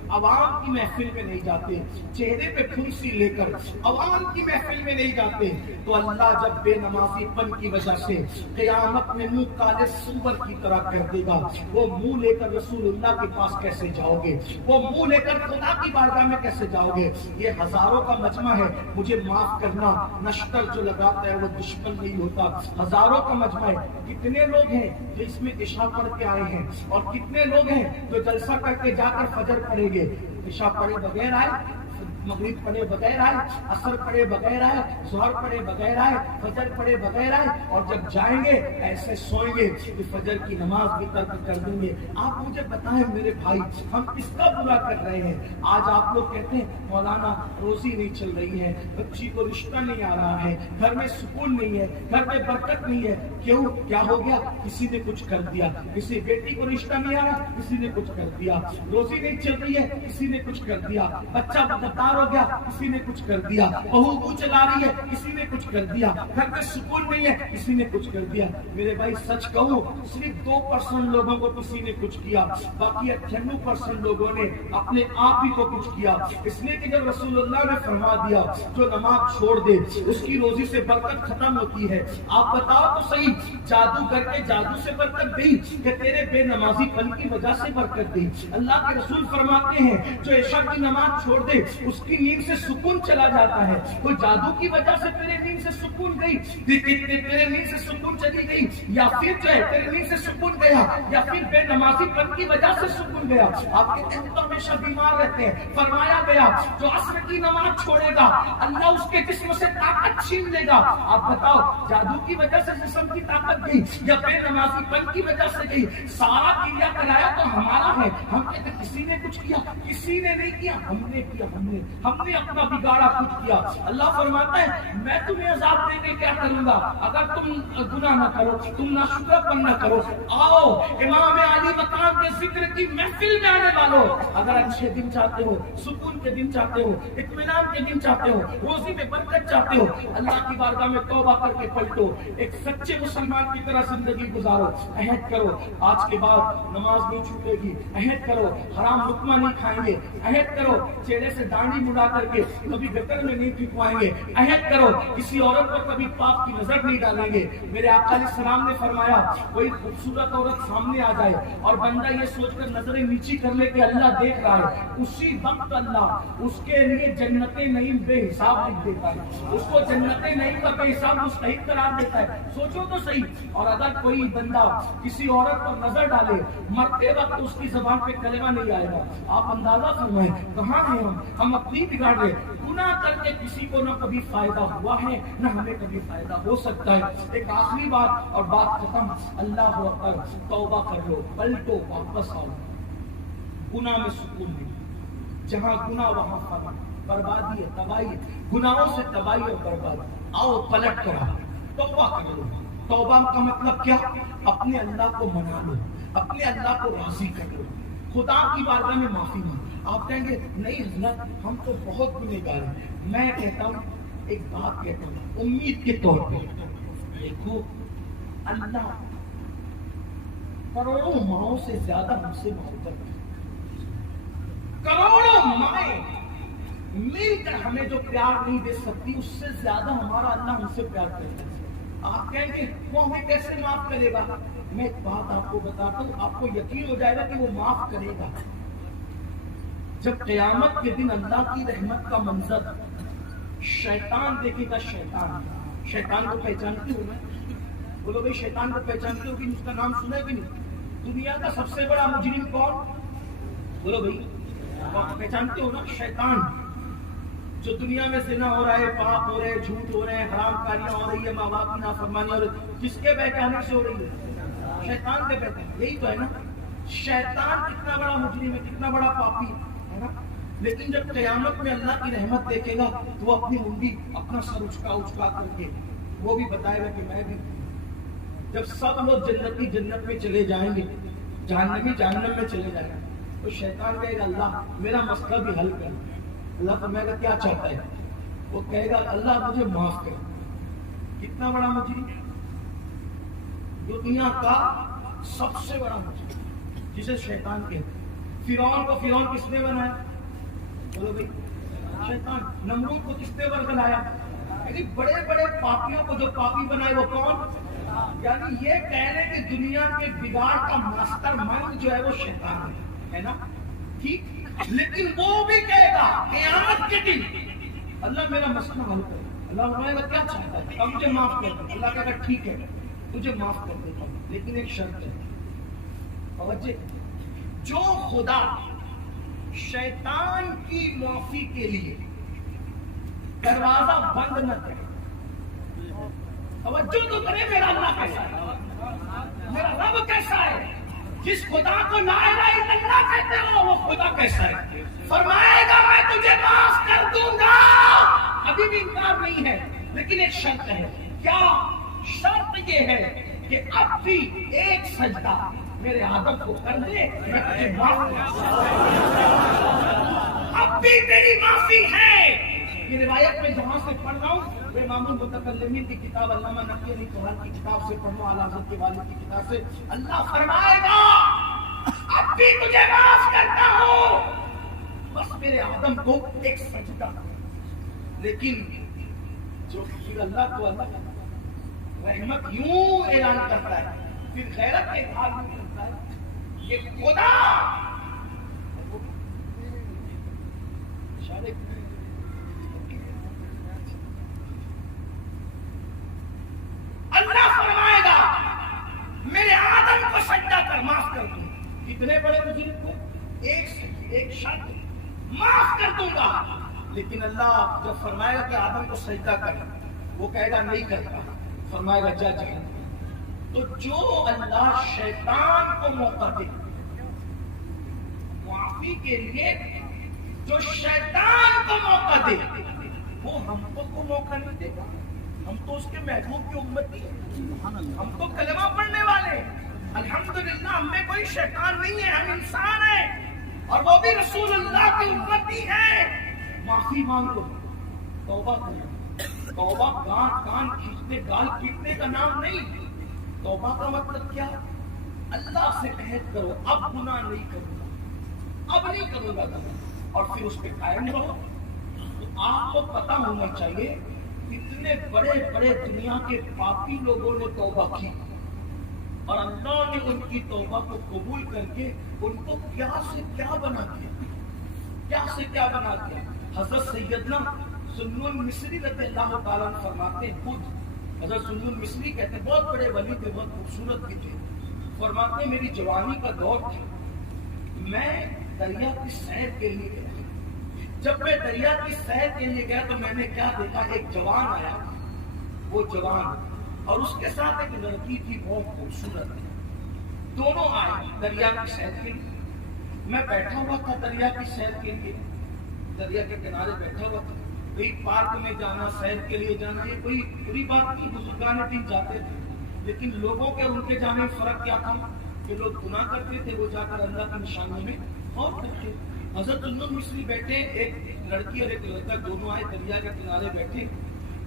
عوام کی محفل میں نہیں جاتے، چہرے پہ کھنسی لے کر عوام کی محفل میں نہیں جاتے، تو اللہ جب بے نمازی پن کی وجہ سے قیامت میں منہ کالے سور کی طرح کر دے گا، وہ منہ لے کر رسول اللہ کے پاس کیسے جاؤ گے؟ وہ منہ لے کر خدا کی بارگاہ میں کیسے جاؤ گے؟ یہ ہزاروں کا مجمع ہے، مجھے معاف کرنا، نشتر جو لگاتا ہے وہ دشمن نہیں ہوتا. ہزاروں کا مجمع ہے. کتنے لوگ ہیں جو اس میں عشاء پڑھ کے آئے ہیں اور کتنے لوگ ہیں جو جلسہ کر کے جا کر فجر پڑھیں گے؟ عشاء پڑھے بغیر آئے، مغرب پڑھے بغیر آئے، عصر پڑھے بغیر آئے، ظہر پڑھے بغیر آئے، فجر پڑھے بغیر آئے، اور جب جائیں گے ایسے سوئیں گے کہ فجر کی نماز بھی ترک کر دیں گے. آپ مجھے بتائیں میرے بھائی، ہم کس کا برا کر رہے ہیں؟ آج آپ لوگ کہتے ہیں مولانا روزی نہیں چل رہی ہے، بچی کو رشتہ نہیں آ رہا ہے، گھر میں سکون نہیں ہے، گھر میں برکت نہیں ہے. کیوں؟ کیا ہو گیا؟ کسی نے کچھ کر دیا. کسی بیٹی کو رشتہ نہیں آ رہا، کسی نے کچھ کر دیا. روزی نہیں چل رہی ہے، کسی نے کچھ کر دیا. بچہ بدار ہو گیا، کسی نے کچھ کر دیا. بہو کو چلا رہی ہے، کسی نے کچھ کر دیا. گھر میں سکون نہیں ہے، کسی نے کچھ کر دیا. میرے بھائی سچ کہوں، صرف 2% لوگوں کو کسی نے کچھ کیا، باقی 98% لوگوں نے اپنے آپ ہی کو کچھ کیا. اس لیے کہ جب رسول اللہ نے فرما دیا جو نماز چھوڑ دے اس کی روزی سے برکت ختم ہوتی ہے. آپ بتاؤ تو صحیح، جادو کر کے جادو سے برکت گئی کہ تیرے بے نمازی پن کی وجہ سے برکت گئی؟ اللہ کے رسول فرماتے ہیں جو عشاء کی نماز چھوڑ دے اس کی نیند سے سکون چلا جاتا ہے. کوئی جادو کی وجہ سے تیرے نیند سے سکون گئی، تیرے نیند سے سکون چلی گئی، یا پھر جو ہے تیرے نیند سے سکون گیا، یا پھر بے نمازی پن کی وجہ سے سکون گیا. آپ کے دل تو ہمیشہ بیمار رہتے ہیں. فرمایا گیا جو عصر کی نماز چھوڑے گا اللہ اس کے جسم سے طاقت چھین لے گا. آپ بتاؤ جادو کی وجہ سے جسم کی طاقت گئی یا بے نمازی پن کی وجہ سے گئی؟ سارا کیا کرایا تو ہمارا ہے. ہم کہتے کسی نے کچھ کیا، کسی نے نہیں کیا، ہم نے کیا. ہم نے ہم نے اپنا بگاڑا خود کیا. اللہ فرماتا ہے میں تمہیں عذاب دے کے کیا کروں گا اگر تم گناہ نہ کرو, تم ناشکرپن نہ کرو. آؤ امام علی مقام کے ذکر کی محفل میں آنے والوں, اگر اچھے دن چاہتے ہو, سکون کے دن چاہتے ہو, اطمینان کے دن چاہتے ہو, روزی میں برکت چاہتے ہو, اللہ کی بارگاہ میں توبہ کر کے پلٹو, ایک سچے مسلمان کی طرح زندگی گزارو. عہد کرو آج کے بعد نماز نہیں چھوٹے گی, عہد کرو حرام لقمہ نہیں کھائیں گے, عہد کرو چہرے سے داڑھی مڑا کر کے کبھی گٹر میں نہیں پھینکوائیں گے, عہد کرو کسی عورت پر کبھی پاپ کی نظر نہیں ڈالیں گے. میرے آقا علیہ السلام نے فرمایا کوئی خوبصورت عورت سامنے آ جائے اور بندہ یہ سوچ کر نظریں نیچی کر لے کہ اللہ دیکھ رہا ہے, اسی وقت اللہ اس کے لیے جنت نعیم بے حساب لکھ دیتا ہے, اس کو جنت نعیم کا بے حساب مستحق قرار دیتا ہے. سوچو تو صحیح. اور اگر کوئی بندہ کسی عورت پر نظر ڈالے مرتے وقت اس کی زبان پہ کلمہ نہیں آئے گا, آپ اندازہ فرمائیں کہاں ہیں ہم اپنی بگاڑ رہے. گناہ کر کے کسی کو نہ کبھی فائدہ ہوا ہے نہ ہمیں کبھی فائدہ ہو سکتا ہے. ایک آخری بات اور بات ختم. اللہ اکبر, توبہ کر لو, پلٹو, واپس آؤ. گناہ میں سکون نہیں, جہاں گناہ وہاں فرمان, بربادی ہے, تباہی ہے, گناہوں سے تباہی اور بربادی. آؤ پلٹ کر آؤ, توبہ کر لو. توبہ کا مطلب کیا؟ اپنے اللہ کو منا لو, اپنے اللہ کو راضی کر لو, خدا کی بارگاہ میں معافی مانگو. آپ کہیں گے نہیں حضرت ہم تو بہت گنہگار ہیں. میں کہتا ہوں ایک بات کہتا ہوں امید کے طور پہ, دیکھو اللہ کروڑوں ماؤں سے زیادہ ہم سے محبت ہے. کروڑوں مائیں مل کر ہمیں جو پیار نہیں دے سکتی اس سے زیادہ ہمارا اللہ ہم سے پیار کرتا ہے. آپ کہیں گے وہ ہمیں کیسے معاف کرے گا؟ میں ایک بات آپ کو بتاتا ہوں, آپ کو یقین ہو جائے گا کہ وہ معاف کرے گا. جب قیامت کے دن اللہ کی رحمت کا منظر شیطان دیکھے گا. شیطان کو پہچانتے ہو؟ میں بولو بھائی شیطان کو پہچانتے ہو کہ اس کا نام سنا ہے کہ نہیں؟ دنیا کا سب سے بڑا مجرم کون؟ بولو بھائی پہچانتے ہو نا؟ شیطان. جو دنیا میں زنا ہو رہا ہے, پاپ ہو رہے ہیں, جھوٹ ہو رہے ہیں, حرام کاریاں ہو رہی ہے, ماں باپ کی نافرمانی ہو رہی ہے, کس کے بہکانے سے ہو رہی ہے؟ شیطان کے بہکانے. یہی تو ہے نا, شیطان کتنا بڑا مجرم ہے, کتنا بڑا پاپی ہے نا. لیکن جب قیامت میں اللہ کی رحمت دیکھے گا تو وہ اپنی منڈی, اپنا سر اچکا کر کے وہ بھی بتائے گا کہ میں بھی. جب سب لوگ جنتی جنت میں چلے جائیں گے, جہنمی جہنم میں چلے جائیں گے, تو شیطان کہے گا اللہ میرا مسئلہ بھی حل کر. اللہ فرمائے گا کیا چاہتا ہے؟ وہ کہے گا اللہ مجھے معاف کر. کتنا بڑا مجرم, دنیا کا سب سے بڑا مجرم جسے شیطان کہتے ہیں. فرعون کو فرعون کس نے بنایا؟ بولو بھائی شیطان. نمرود کو کس نے ورگلایا؟ یعنی بڑے بڑے پاپیوں کو جو پاپی بنائے وہ کون؟ یعنی یہ کہہ رہے کہ دنیا کے بگاڑ کا ماسٹر مائنڈ جو ہے وہ شیطان ہے نا. ٹھیک, لیکن وہ بھی کہے گا قیامت کے دن اللہ میرا مسئلہ حل کرے. اللہ فرمائے گا کیا چاہتا ہے؟ اب مجھے معاف کر دو. اللہ کہے گا ٹھیک ہے تجھے معاف کر دیتا ہوں, لیکن ایک شرط ہے. توجہ, جو خدا شیطان کی معافی کے لیے دروازہ بند نہ کرے. توجہ تو کرے, میرا اللہ کیسا ہے, میرا رب کیسا ہے. جس خدا کو لا الہ الا اللہ کہتے ہو وہ خدا کیسا ہے؟ فرمائے گا میں تجھے معاف کر دوں گا. ابھی بھی انکار نہیں ہے, لیکن ایک شرط ہے. کیا شرط؟ یہ ہے کہ اب بھی ایک سجدہ میرے آدم کو کر دے, میں تجھے معاف کر دوں. اب بھی تیری معافی ہے. یہ روایت میں جہاں سے پڑھ رہا ہوں امام المتکلمین کی کتاب علامہ نقی علی قرآن کی کتاب سے پڑھنا, اعلیٰ حضرت کے والد کی کتاب سے. اللہ فرمائے گا اب بھی تجھے معاف کرتا ہوں, بس میرے آدم کو ایک سجدہ. لیکن جو پھر اللہ کو اللہ رحمت یوں اعلان کرتا ہے, پھر غیرت کا اظہار نہیں کرتا ہے کہ خدا اللہ فرمائے گا میرے آدم کو سجدہ کر, معاف کر دوں. کتنے بڑے مجرم کو ایک شرط, معاف کر دوں گا. لیکن اللہ جب فرمائے گا کہ آدم کو سجدہ کر, وہ کہے گا نہیں کرتا, فرمائے گا جا جائے. تو جو اللہ شیطان کو موقع دے معافی کے لیے جو شیطان کو موقع دے وہ ہم کو موقع نہیں دے گا. ہم تو اس کے محبوب کی امتی ہیں, ہم تو کلمہ پڑھنے والے. الحمدللہ ہم میں کوئی شیطان نہیں ہے, ہم انسان ہیں اور وہ بھی رسول اللہ کی امتی ہیں. معافی مانگو, توبہ کرو. توبہ کان کھینچنے گال پیٹنے کا نام نہیں. توبہ کا مطلب کیا؟ اللہ سے عہد کرو اب گناہ نہیں کروں گا, اب نہیں کروں گا, اور پھر اس پہ قائم رہو. تو آپ کو پتا ہونا چاہیے اتنے بڑے بڑے دنیا کے پاپی لوگوں نے توبہ کی اور اللہ نے ان کی توبہ کو قبول کر کے ان کو کیا سے کیا بنا دیا, کیا سے کیا بنا دیا. حضرت سیدنا سنون مصری رضی اللہ تعالیٰ عنہ فرماتے ہیں, خود حضرت سنون مصری کہتے ہیں بہت بڑے ولی تھے, بہت خوبصورت بھی تھے. فرماتے ہیں میری جوانی کا دور تھا, میں دریا کی سیر کے لیے گیا. جب میں دریا کی سیر کے لیے گیا تو میں نے کیا دیکھا, ایک جوان آیا, وہ جوان اور اس کے ساتھ ایک لڑکی تھی بہت خوبصورت. دونوں آئے دریا کی سیر کے لیے. میں بیٹھا ہوا تھا دریا کی سیر کے لیے, دریا کے کنارے بیٹھا ہوا تھا. کوئی پارک میں جانا, سیر کے لیے جانا, یہ کوئی بری بات نہیں, بزرگان دین جاتے تھے. لیکن لوگوں کے اور ان کے جانے میں فرق کیا تھا کہ لوگ گناہ کرتے تھے, وہ جا کر اللہ کی نشانیوں میں غور کرتے. حضرت سنون مصری بیٹھے, ایک لڑکی اور ایک لڑکا دونوں آئے دریا کے کنارے بیٹھے.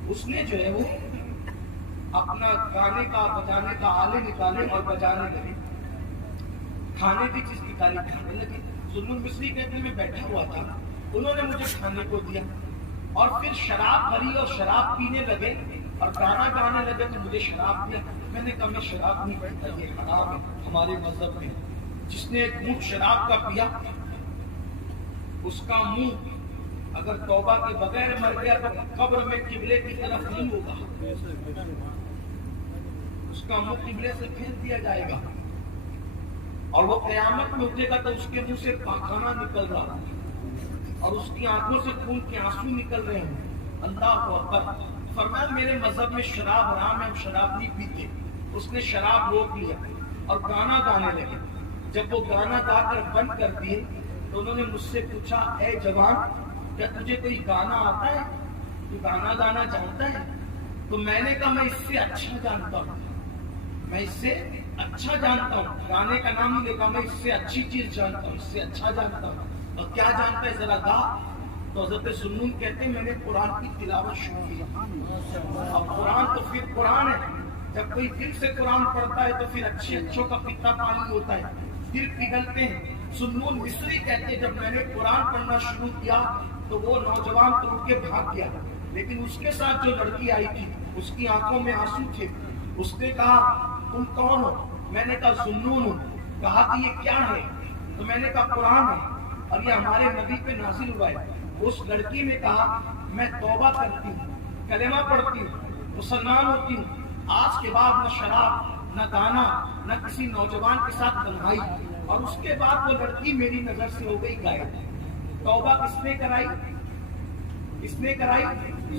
اس نے جو ہے وہ اپنا گانے کا بجانے کا آلے نکالے اور بجانے لگے, کھانے کی چیز نکالی کھانے لگے. سنون مصری کہتے ہیں میں بیٹھا ہوا تھا, انہوں نے مجھے کھانے کو دیا اور پھر شراب بھری اور شراب پینے لگے اور گانا گانے لگے تو مجھے شراب دیا. میں نے کہا میں شراب نہیں پیتا, یہ حرام ہے ہمارے مذہب میں. جس نے ایک گھونٹ شراب کا پیا اس کا منہ اگر توبہ کے بغیر مر گیا تو قبر میں قبلے کی طرف نہیں ہوگا, اس کا منہ قبلے سے پھیر دیا جائے گا اور وہ قیامت میں اٹھے گا تو اس کے منہ سے پاخانہ نکل رہا اور اس کی آنکھوں سے خون کے آنسو نکل رہے ہیں. اللہ اکبر. فرمایا میرے مذہب میں شراب حرام ہے, ہم شراب نہیں پیتے. اس نے شراب روک لیا اور گانا گانے لگے. جب وہ گانا گا کر بند کر دیے تو انہوں نے مجھ سے پوچھا, اے جوان کیا تجھے کوئی گانا آتا ہے, تو گانا گانا جانتا ہے؟ تو میں نے کہا میں اس سے اچھا جانتا ہوں, میں اس سے اچھا جانتا ہوں. گانے کا نام نہیں لکھا, میں اس سے اچھی چیز جانتا ہوں, اس سے اچھا جانتا ہوں. اور کیا جانتا ہے ذرا گا. تو حضرت سنون کہتے ہیں میں نے قرآن کی تلاوت شروع کی. اب قرآن تو پھر قرآن ہے, جب کوئی دل سے قرآن پڑھتا ہے تو پھر اچھوں کا پیتا پانی ہوتا ہے, دل پگھلتے ہیں. سنون مصری کہتے ہیں جب میں نے قرآن پڑھنا شروع کیا تو وہ نوجوان تو اٹھ کے بھاگ گیا, لیکن اس کے ساتھ جو لڑکی آئی تھی اس کی آنکھوں میں آنسو تھے. اس نے کہا تم کون ہو؟ میں نے کہا سنون ہوں. کہا کہ یہ کیا ہے؟ تو میں نے کہا قرآن ہے اور یہ ہمارے نبی پہ نازل ہوا ہے. اس لڑکی نے کہا میں توبہ کرتی ہوں, کلمہ پڑھتی ہوں, مسلمان ہوتی ہوں, آج کے بعد نہ شراب نہ گانا نہ کسی نوجوان کے ساتھ تنہائی. اور اس کے بعد وہ لڑکی میری نظر سے ہو گئی غائب. توبہ کس نے کرائی؟ کس نے کرائی؟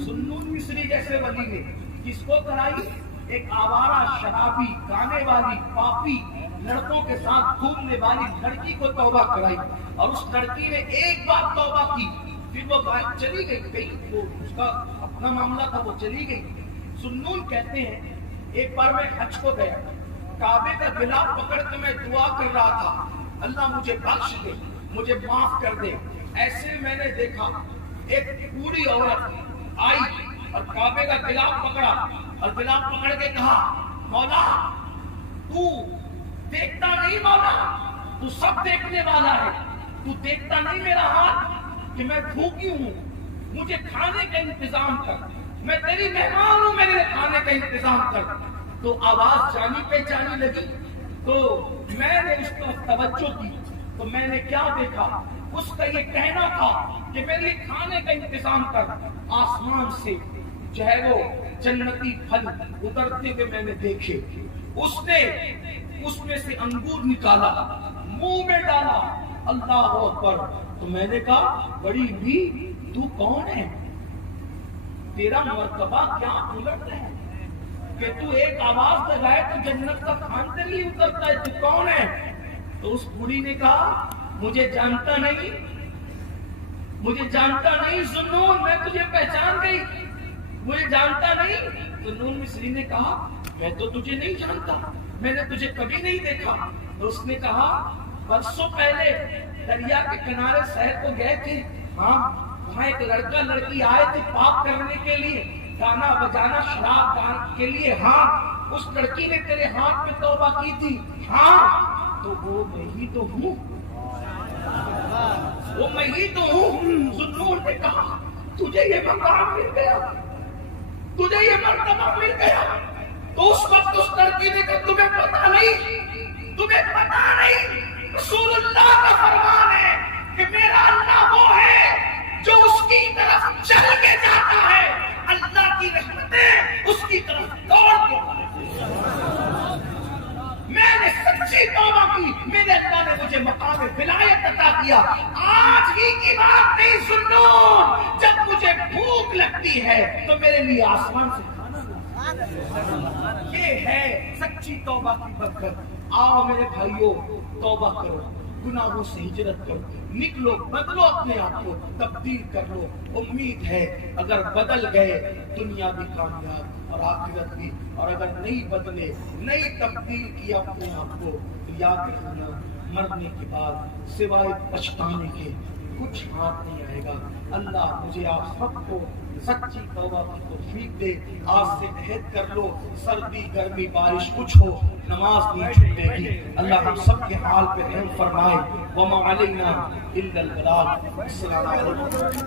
سنون مصری جیسے ولی نے. کس کو کرائی؟ ایک آوارہ شرابی گانے والی پاپی لڑکوں کے ساتھ گھومنے والی لڑکی کو توبہ کرائی. اور اس لڑکی نے ایک بار توبہ کی پھر وہ چلی گئی, وہ اس کا اپنا معاملہ تھا, وہ چلی گئی. سنون کہتے ہیں ایک بار میں حج کو گیا, کعبے کا غلاف پکڑ کے میں دعا کر رہا تھا اللہ مجھے بخش دے, مجھے معاف کر دے. ایسے میں نے دیکھا ایک پوری عورت آئی اور کعبے کا غلاف پکڑا اور غلاف پکڑ کے کہا مولا تو دیکھتا نہیں, مولا تو سب دیکھنے والا ہے, تو دیکھتا نہیں میرا ہاتھ کہ میں بھوکی ہوں, مجھے کھانے کا انتظام کر, میں تیری مہمان ہوں, میرے کھانے کا انتظام کر. تو آواز جانی پہچانی لگی تو میں نے اس پر توجہ کی تو میں نے کیا دیکھا, اس کا یہ کہنا تھا کہ میرے کھانے کا انتظام کر. آسمان سے جو ہے وہ جنتی پھل اترتے ہوئے میں نے دیکھے. اس نے اس میں سے انگور نکالا, منہ میں ڈالا. اللہ اکبر. تو میں نے کہا بڑی بھی تو کون ہے, تیرا مرتبہ کیا الٹ ہے کہ تو ایک آواز لگائے تو جنت کا کھان تیرے لیے اترتا ہے, تو کون ہے؟ تو اس بوڑھی نے کہا مجھے جانتا نہیں, مجھے جانتا نہیں ذنون، میں تجھے پہچان گئی، مجھے جانتا نہیں۔ ذنون مصری نے کہا میں تو تجھے نہیں جانتا، میں نے تجھے کبھی نہیں دیکھا۔ تو اس نے کہا برسوں پہلے دریا کے کنارے سیر کو گئے تھے، ہاں وہاں ایک لڑکا لڑکی آئے تھے پاک کرنے کے لیے، گانا بجانا شراب گانے کے لیے، ہاں اس لڑکی نے تیرے ہاتھ پہ توبہ کی تھی، ہاں تو وہ میں ہی تو ہوں، وہ میں ہی تو ہوں۔ ذنون نے کہا تجھے یہ مقام مل گیا، تجھے یہ مرتبہ مل گیا۔ تو اس وقت اس لڑکی نے کہا تمہیں پتا نہیں، تمہیں پتا نہیں، رسول اللہ کا فرمان ہے کہ میرا اللہ وہ ہے جو اس کی طرف چل کے جاتا ہے، اللہ کی رحمتیں اس کی طرف دوڑ کے آتی ہیں۔ میں نے سچی توبہ کی، میرے اللہ نے مجھے مقام ولایت عطا کیا۔ آج ہی کی بات نہیں سنو، جب مجھے بھوک لگتی ہے تو میرے لیے آسمان سے کھانا، یہ ہے سچی توبہ کی برکت۔ آؤ میرے بھائیوں توبہ کرو، گناہوں سے ہجرت کرو، نکلو، بدلو اپنے آپ کو، تبدیل کر لو۔ امید ہے اگر بدل گئے دنیا بھی کامیاب اور آخرت بھی، اور اگر نہیں بدلے، نہیں تبدیل کیا اپنے آپ کو، تو یاد رکھنا مرنے کے بعد سوائے پچھتانے کے کچھ ہاتھ نہیں آئے گا۔ اللہ مجھے آپ سب کو سچی توبہ کی توفیق دے۔ آج سے عہد کر لو، سردی گرمی بارش کچھ ہو نماز نہیں چھوٹے گی۔ اللہ ہم سب کے حال پہ رحم فرمائے۔ وما علینا الا البلاغ۔ السلام علیکم۔